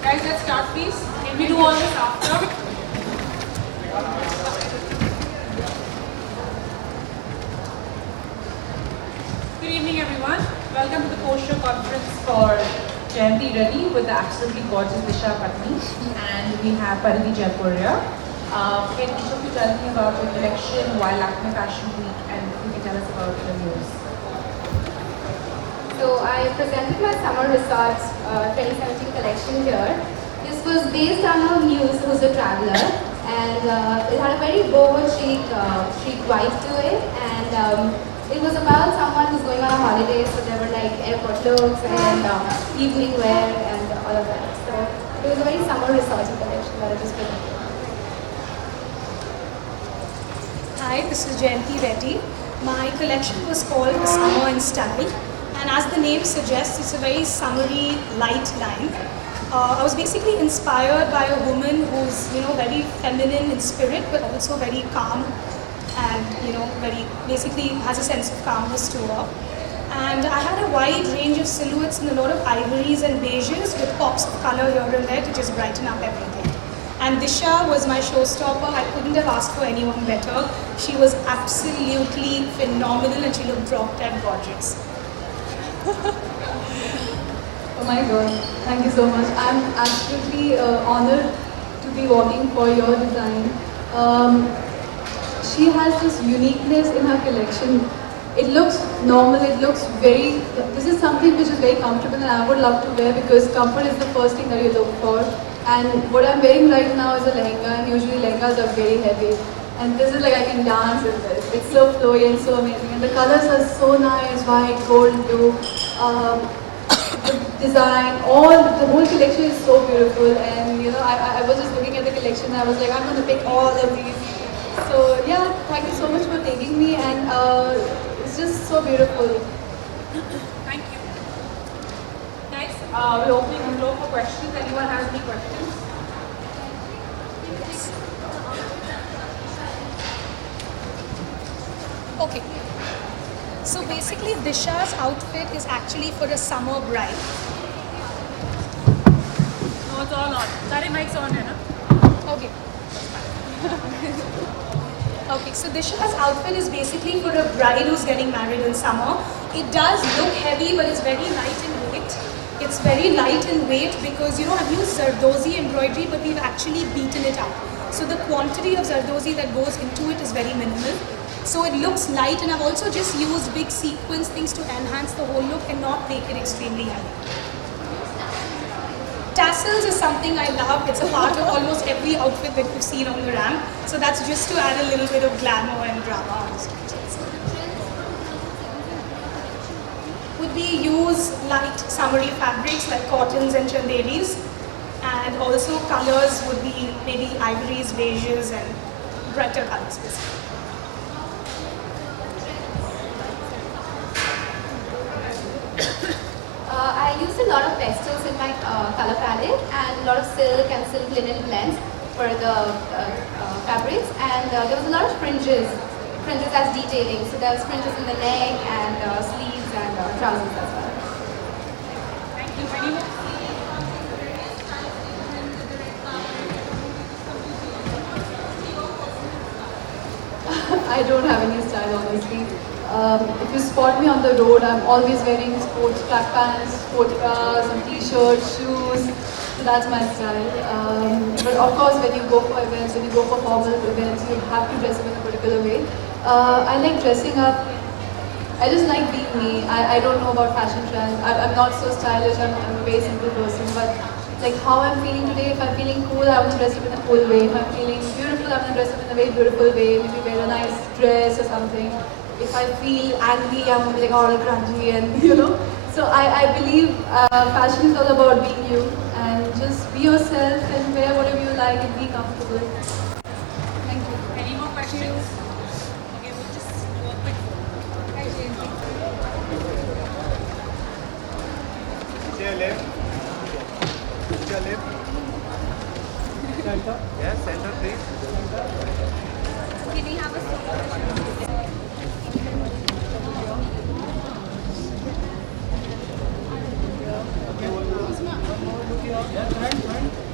Guys, let's start, please. Can we do all this after? Good evening, everyone. Welcome to the post-show conference for Jayanti Reddy with the absolutely gorgeous Disha Patni, and we have Paridi Jaipuria. Can each of you tell me about your collection while Lakme Fashion Week, and you can tell us about the news? So I presented my summer resorts 2017 collection here. This was based on our muse, who's a traveler, and it had a very bold, chic vibe to it, and it was about someone who's going on a holiday, so there were like airport looks and evening wear and all of that. So it was a very summer resorty collection that I just presented. Hi, this is Jayanti Reddy. My collection was called Summer in Style, and as the name suggests, it's a very summery, light line. I was basically inspired by a woman who's, very feminine in spirit, but also very calm and, very basically has a sense of calmness to her. And I had a wide range of silhouettes and a lot of ivories and beiges with pops of color here and there to just brighten up everything. And Disha was my showstopper. I couldn't have asked for anyone better. She was absolutely phenomenal and she looked drop dead gorgeous. Oh my god, thank you so much. I'm absolutely honored to be working for your design. She has this uniqueness in her collection. It looks normal, it looks very, this is something which is very comfortable and I would love to wear because comfort is the first thing that you look for. And what I'm wearing right now is a lehenga, and usually lehengas are very heavy. And this is like I can dance with this. It's so flowy and so amazing. And the colors are so nice, white, gold, blue. The design, the whole collection is so beautiful. And I was just looking at the collection and I was like, I'm going to pick all of these. So yeah, thank you so much for taking me, and it's just so beautiful. Thank you. Next, we're opening the floor for questions. Anyone has any questions? Okay. So basically, Disha's outfit is actually for a summer bride. No, it's all on. Sorry, mic's on, na? Okay. Okay, so Disha's outfit is basically for a bride who's getting married in summer. It does look heavy, but it's very light in weight. It's very light in weight because, I've used Zardozi embroidery, but we've actually beaten it up. So the quantity of Zardozi that goes into it is very minimal. So it looks light, and I've also just used big sequins things to enhance the whole look and not make it extremely heavy. Tassels is something I love. It's a part of almost every outfit that you've seen on the ramp. So that's just to add a little bit of glamour and drama on the sketches. Would we use light summery fabrics like cottons and chanderis, and also colors would be maybe ivories, beiges, and brighter colors basically. I used a lot of pastels in my color palette and a lot of silk and silk linen blends for the fabrics, and there was a lot of fringes as detailing. So there was fringes in the neck and sleeves and trousers as well. Thank you very much. I don't have any style, honestly. If you spot me on the road, I'm always wearing sports track pants, sport bras, some t-shirts, shoes. So that's my style. But of course, when you go for events, when you go for formal events, you have to dress up in a particular way. I like dressing up. I just like being me. I don't know about fashion trends. I'm not so stylish. I'm a very simple person. But like how I'm feeling today, if I'm feeling cool, I want to dress up in a cool way. If I'm feeling beautiful, I want to dress up in a very beautiful way. Maybe wear a nice dress or something. If I feel angry, I'm going to be like all grungy and So I believe fashion is all about being you, and just be yourself and wear whatever you like and be comfortable. Thank you. Any more questions? Okay, we'll just do a quick. Hi, Jayanti. Chair left. Chair left. center. Yes, center please. Can we have a Yes, front.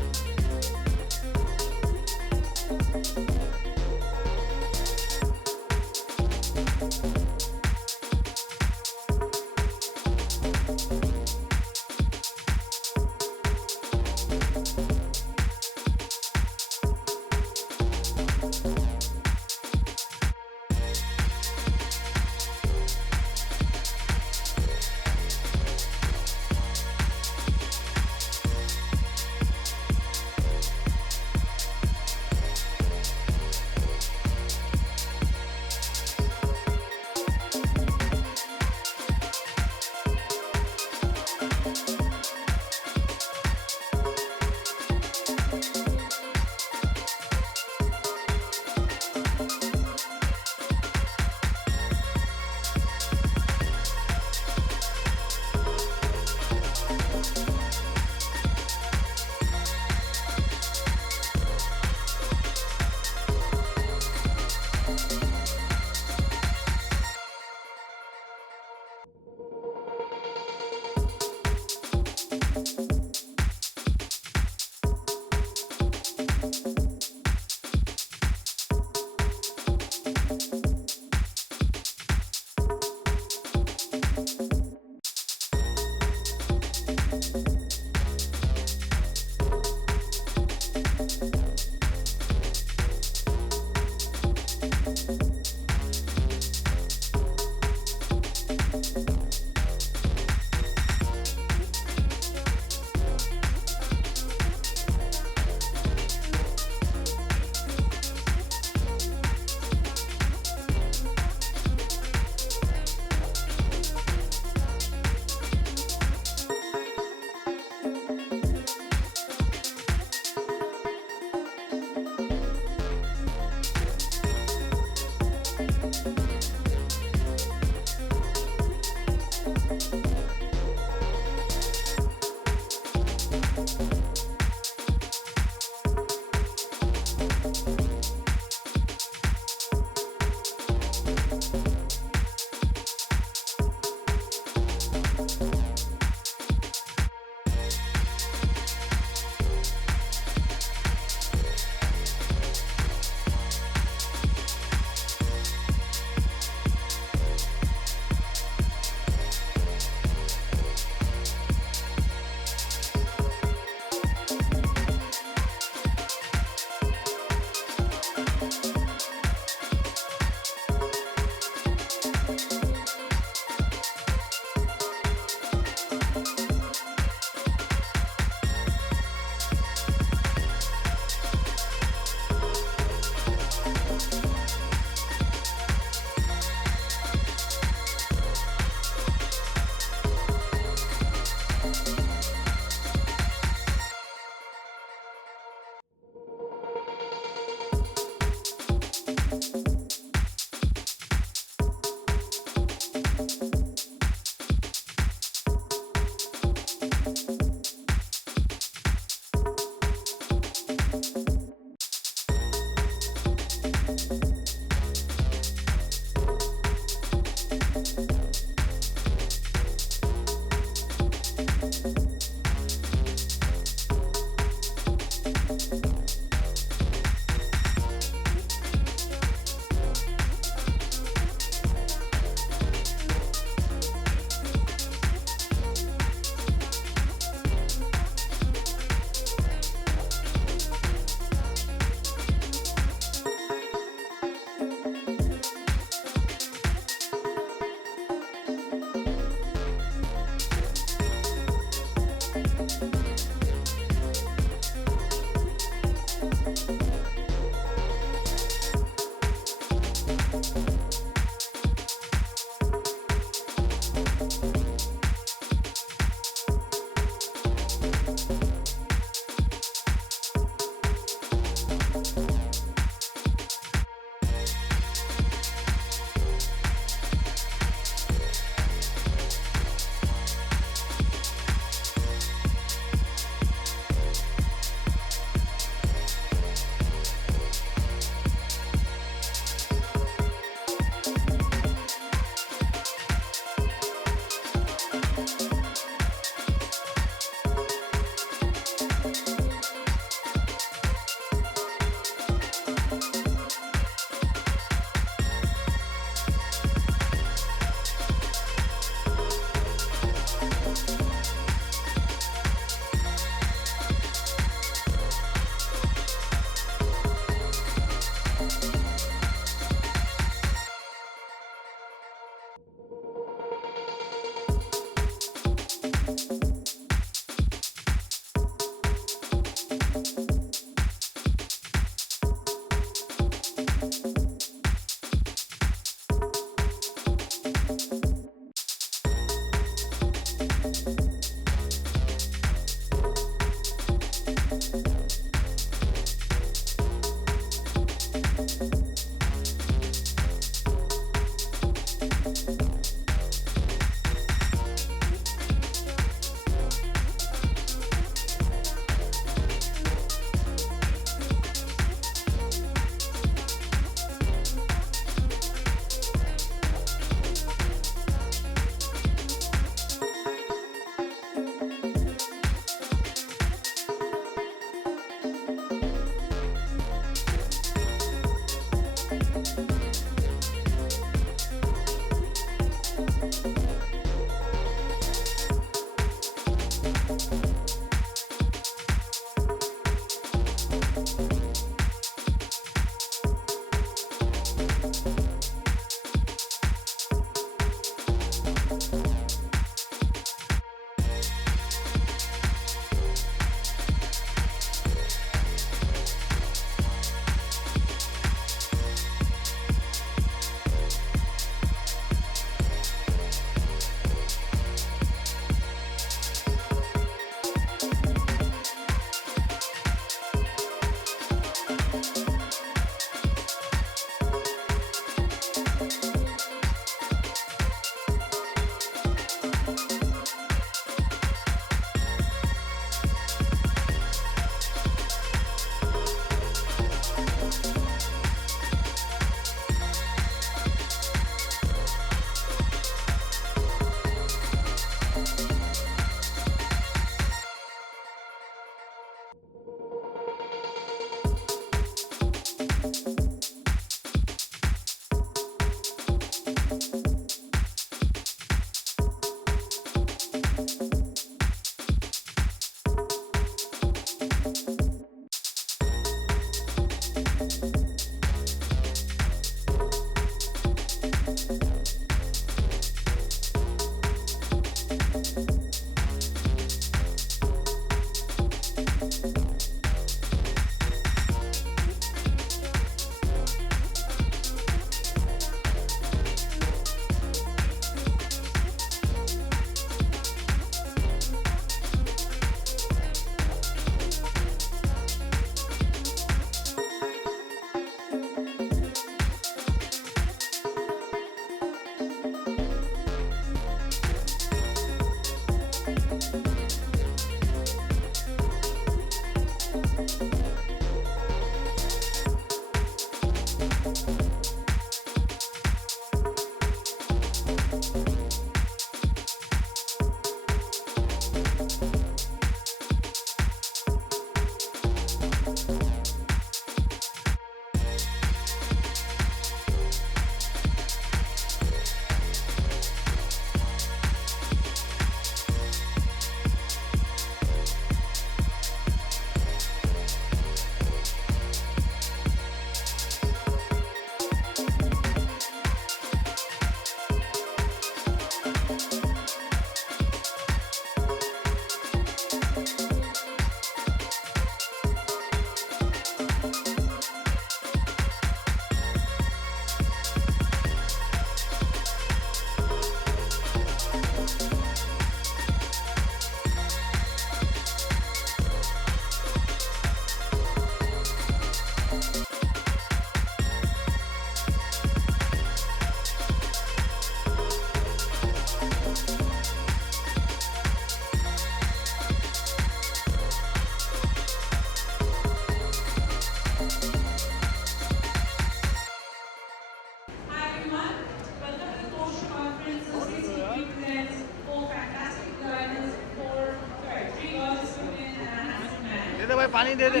दे भाई पानी दे दे।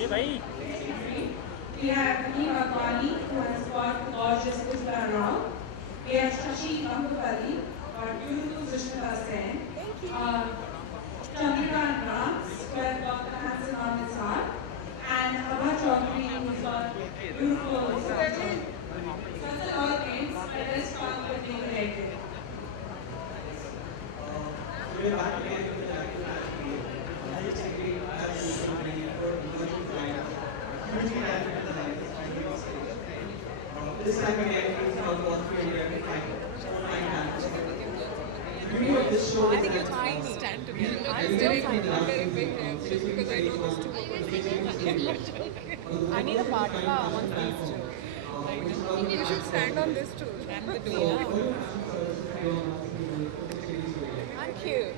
ये भाई We have Kareena Kapoor Khan, who has got gorgeous Putla around. We have Shashi Ambupali, or beautiful Sushmita Sen. Chandrikan Rams, who has got the handsome Amit Sadh. And Abha Chaudhary, who's got beautiful Such all things, but let's start with being ready. time again thinking about what really I can find that. The beauty of this show is that stand together. I'm still finding I'm very big here because I know those two. I need a partner amongst these two. You should stand on this too. And the door. I'm cute.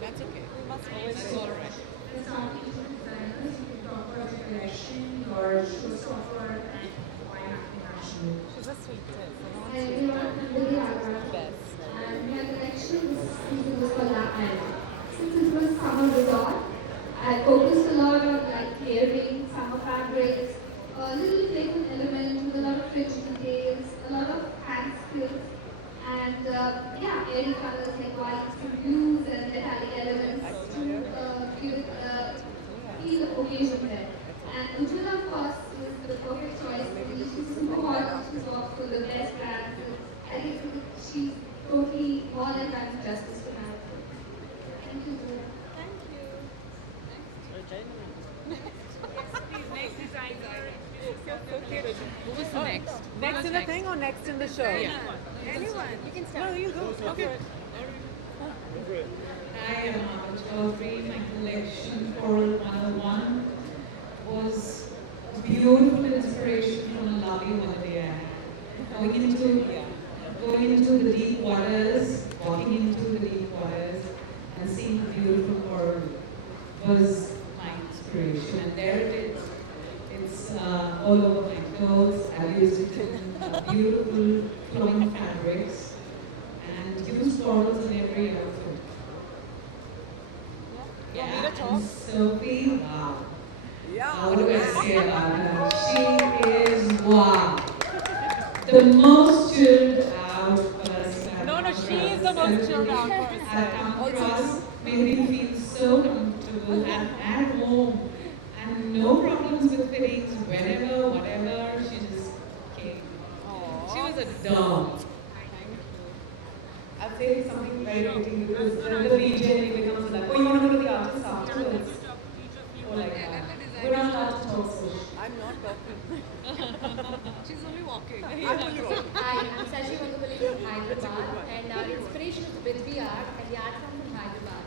That's okay. We must always. That's all right. Or showstopper and Lakme Fashion. She's a sweetest. And my collection was for Lakme. Since it was summer resort, I focused a lot on like layering, summer fabrics, a little playful element with a lot of rich details, a lot of hand skills, and yeah, airy colors like whites and blues and metallic elements to give feel the occasion there. And Ujjwala, of course, was the perfect choice for me. She's super hot, she's worked for the best brands. I think she's totally more than done justice to her. Thank you. Next designer. Who was next? Next in the thing or next in the show? Yeah. Anyone. You can start. No, you go. Okay. Hi, I'm Amit Sadh. My collection, Coral 101, was beautiful inspiration from a lovely holiday act. Going into the deep waters, walking into the deep waters, and seeing the beautiful coral was my inspiration. And there it is. It's all over my clothes. I've used it in beautiful flowing fabrics and used corals in every outfit. Yeah, and Sophie, wow. What do I say about her? She is wow. The most chilled out person. No, she is the most chilled out person. I've come across, made me feel so comfortable and at home. And no problems with fittings, whenever, whatever, she just came. She was a doll. I'll say something very fitting because when the DJ becomes like, oh, you want to go to the artist afterwards? Or like that. We're not allowed to talk so. I'm not talking. She's only walking. Hi, I'm Sashi Vangabali from Hyderabad, and our inspiration is Birbi art and the art form from Hyderabad.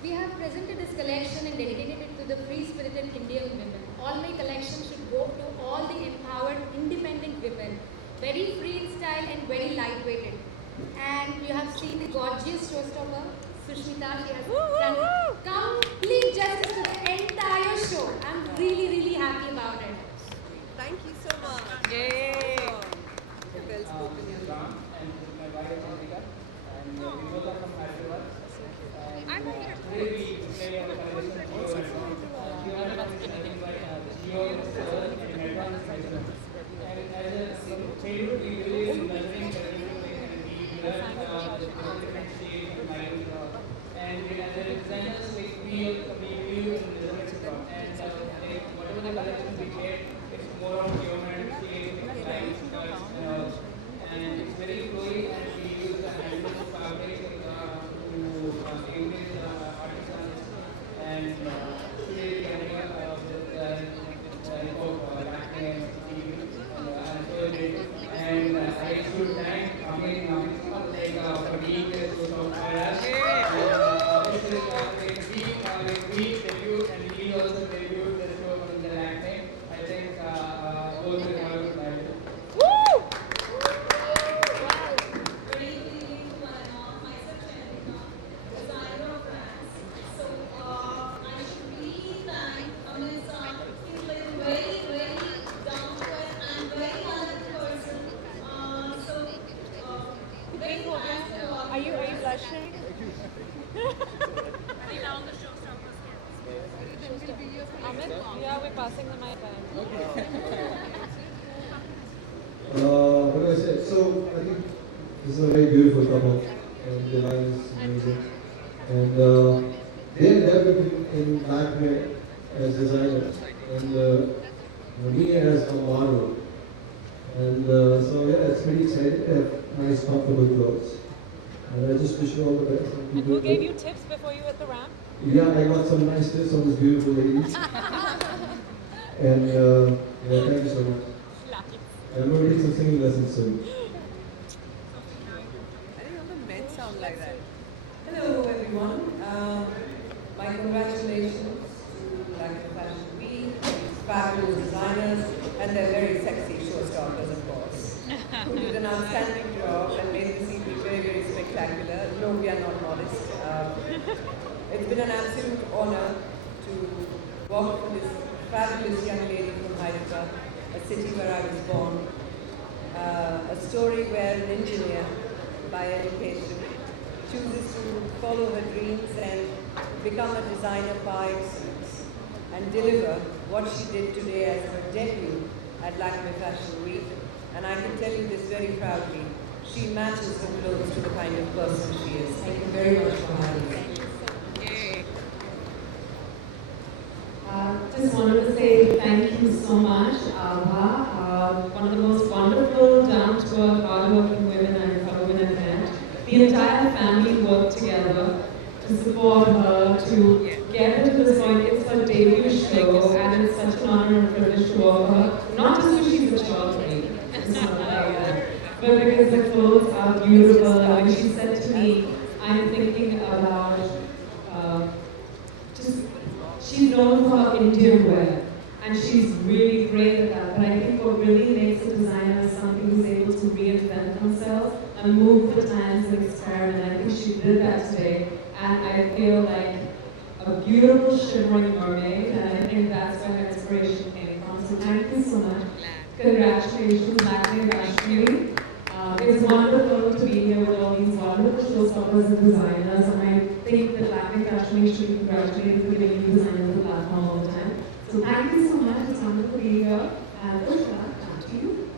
We have presented this collection and dedicated it to the free-spirited Indian women. All my collection should go to all the empowered, independent women. Very free in style and very lightweighted. And you have seen the gorgeous showstopper, Sushmita. She has done complete justice to the entire show. I'm really, really happy about it. Thank you so much. Yay! Well spoken, I'm here. And it's very flowy, and we use the handmade fabric to engage artisans and create camera with Lakme and so it. And I should thank Amit for being there to talk to us. We debuted and he also debuted the show from the Lakme. I think both will have a good night. Are you blushing? Amit? Yeah, we're passing the mic around. What do I say? So I think this is a very beautiful couple, and the line is amazing. And they have been in Lakme as designers, and me as a model. And so yeah, it's pretty exciting to have nice, comfortable clothes. And I just wish you all the best. And who gave you tips before you hit the ramp? Yeah, I got some nice tips on this beautiful ladies. And yeah, thank you so much. I'm going to take some singing lessons soon. I didn't know the men sound like that. Hello everyone. My congratulations to Lakme Fashion Week, fabulous designers, and their very sexy showstoppers, of course, who did an outstanding job and made this evening very, very spectacular. No, we are not modest. It's been an absolute honor to walk with this fabulous young lady from Hyderabad, a city where I was born. A story where an engineer, by education, chooses to follow her dreams and become a designer by excellence and deliver what she did today as her debut at Lakme Fashion Week. And I can tell you this very proudly, she matches her clothes to the kind of person she is. Thank you very much for having me. Just wanted to say thank you so much, Abha, one of the most wonderful, down-to-earth, hard-working women I've ever met. The entire family worked together to support her, to get her to this point. It's her debut show, and it's such an honor and privilege to work with her. Not just because she's a child lady, it's not like that, but because the clothes are beautiful. And when she said to me, I'm thinking about she's known for her Indian wear, and she's really great at that. But I think what really makes a designer is somebody who's able to reinvent themselves and move the times and experiment. I think she did that today, and I feel like a beautiful shimmering mermaid, and I think that's where her inspiration came from. So thank you so much. Congratulations, Lakme Fashion Week. It's wonderful to be here with all these wonderful showstoppers and designers, and I think that Lakme Fashion Week should be congratulated for giving you designers a platform all the time. So thank you so much. It's wonderful to be here. And Ushla, back to you.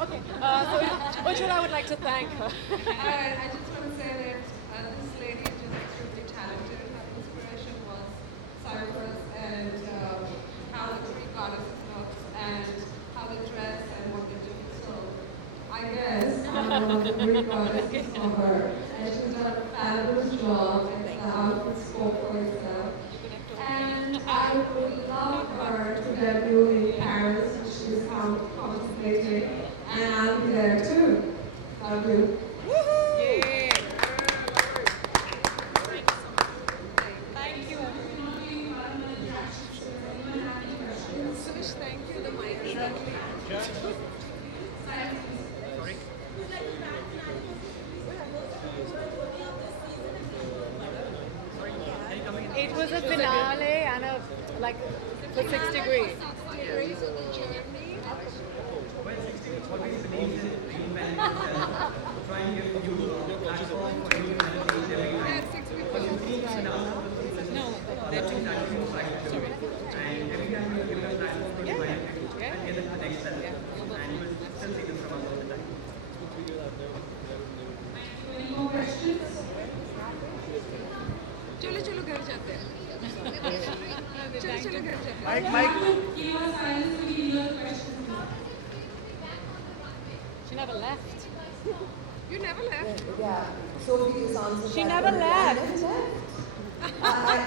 Okay, Ujjwala, I would like to thank her. I just want to say that this lady is just extremely talented. Her inspiration was Cyprus and how the three goddesses look and how they dress and what they do. So I guess the three goddesses for her. And she's done a fabulous job and the outfit spoke for itself. And I would love her to debut in Paris, which she's contemplating. And I'll be there too. Love you. Yeah. Thank you. Sush, thank you. The mic is It was a finale and a like the 6 degrees. चलो चलो घर जाते हैं चलो चलो घर जाते हैं She never left. You never left. Yeah. Sophie just answered She that never question. left. I never left.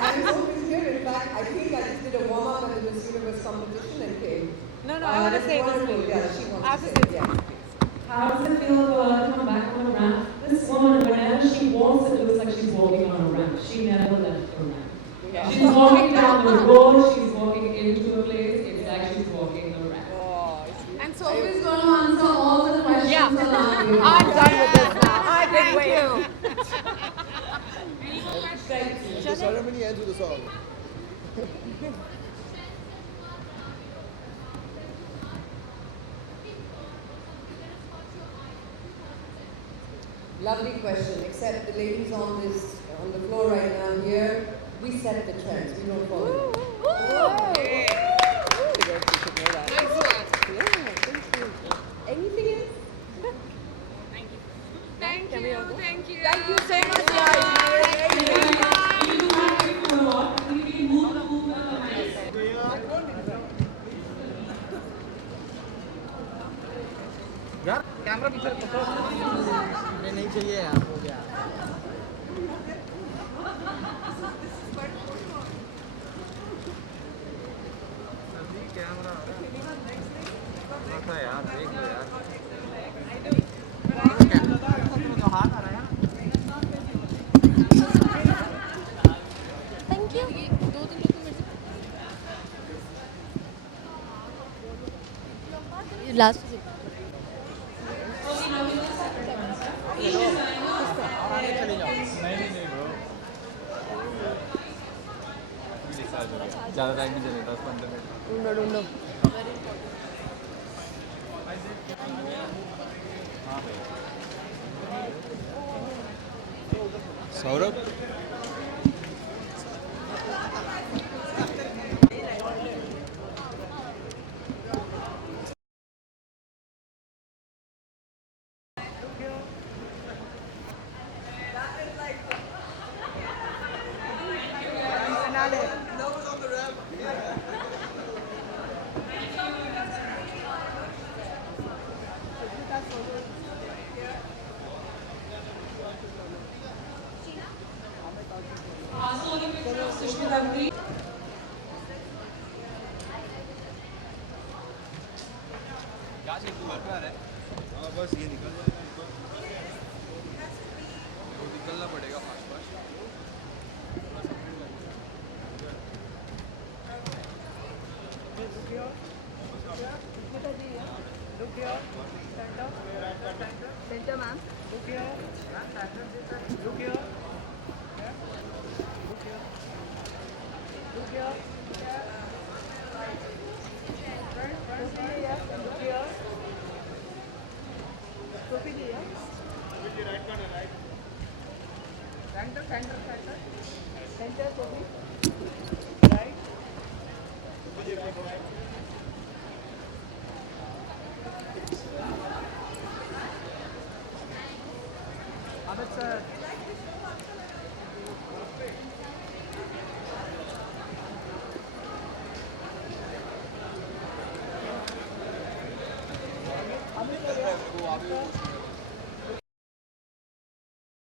I'm so here. In fact, I think I just did a warm-up at the Miss Universe competition and came. No, I want to say this. Wonderful. Yeah, she wants I have to to say say yeah. How does it feel for her to come back on a ramp? This woman, whenever she walks, it looks like she's walking on a ramp. She never left the ramp. Yeah. She's walking down the road, she's walking into a place, it's like she's walking a ramp. And Sophie's going to answer all the questions. Yeah. allowed. I'm done with this now. I've been Thank waiting. you. The ceremony ends with a song. Lovely question, except the ladies on the floor right now here, we set the trends, we don't follow them. Nice one. Anything else? Thank you. Thank you. Thank you so much, guys. यार camera पीछे रखो नहीं चाहिए यार हो गया camera कैसा है यार, देख लो यार। Thank you. Last. ज़्यादा टाइम नहीं चलेगा, 10-15 मिनट। ढूंढो। Saurabh Sushmita Sen. क्या चीज़ तू घर पे आ रहा है? हाँ बस ये निकलना पड़ेगा fast fast. Center, ma'am. Look here. Look here. Amit Sadh. Amit Sadh.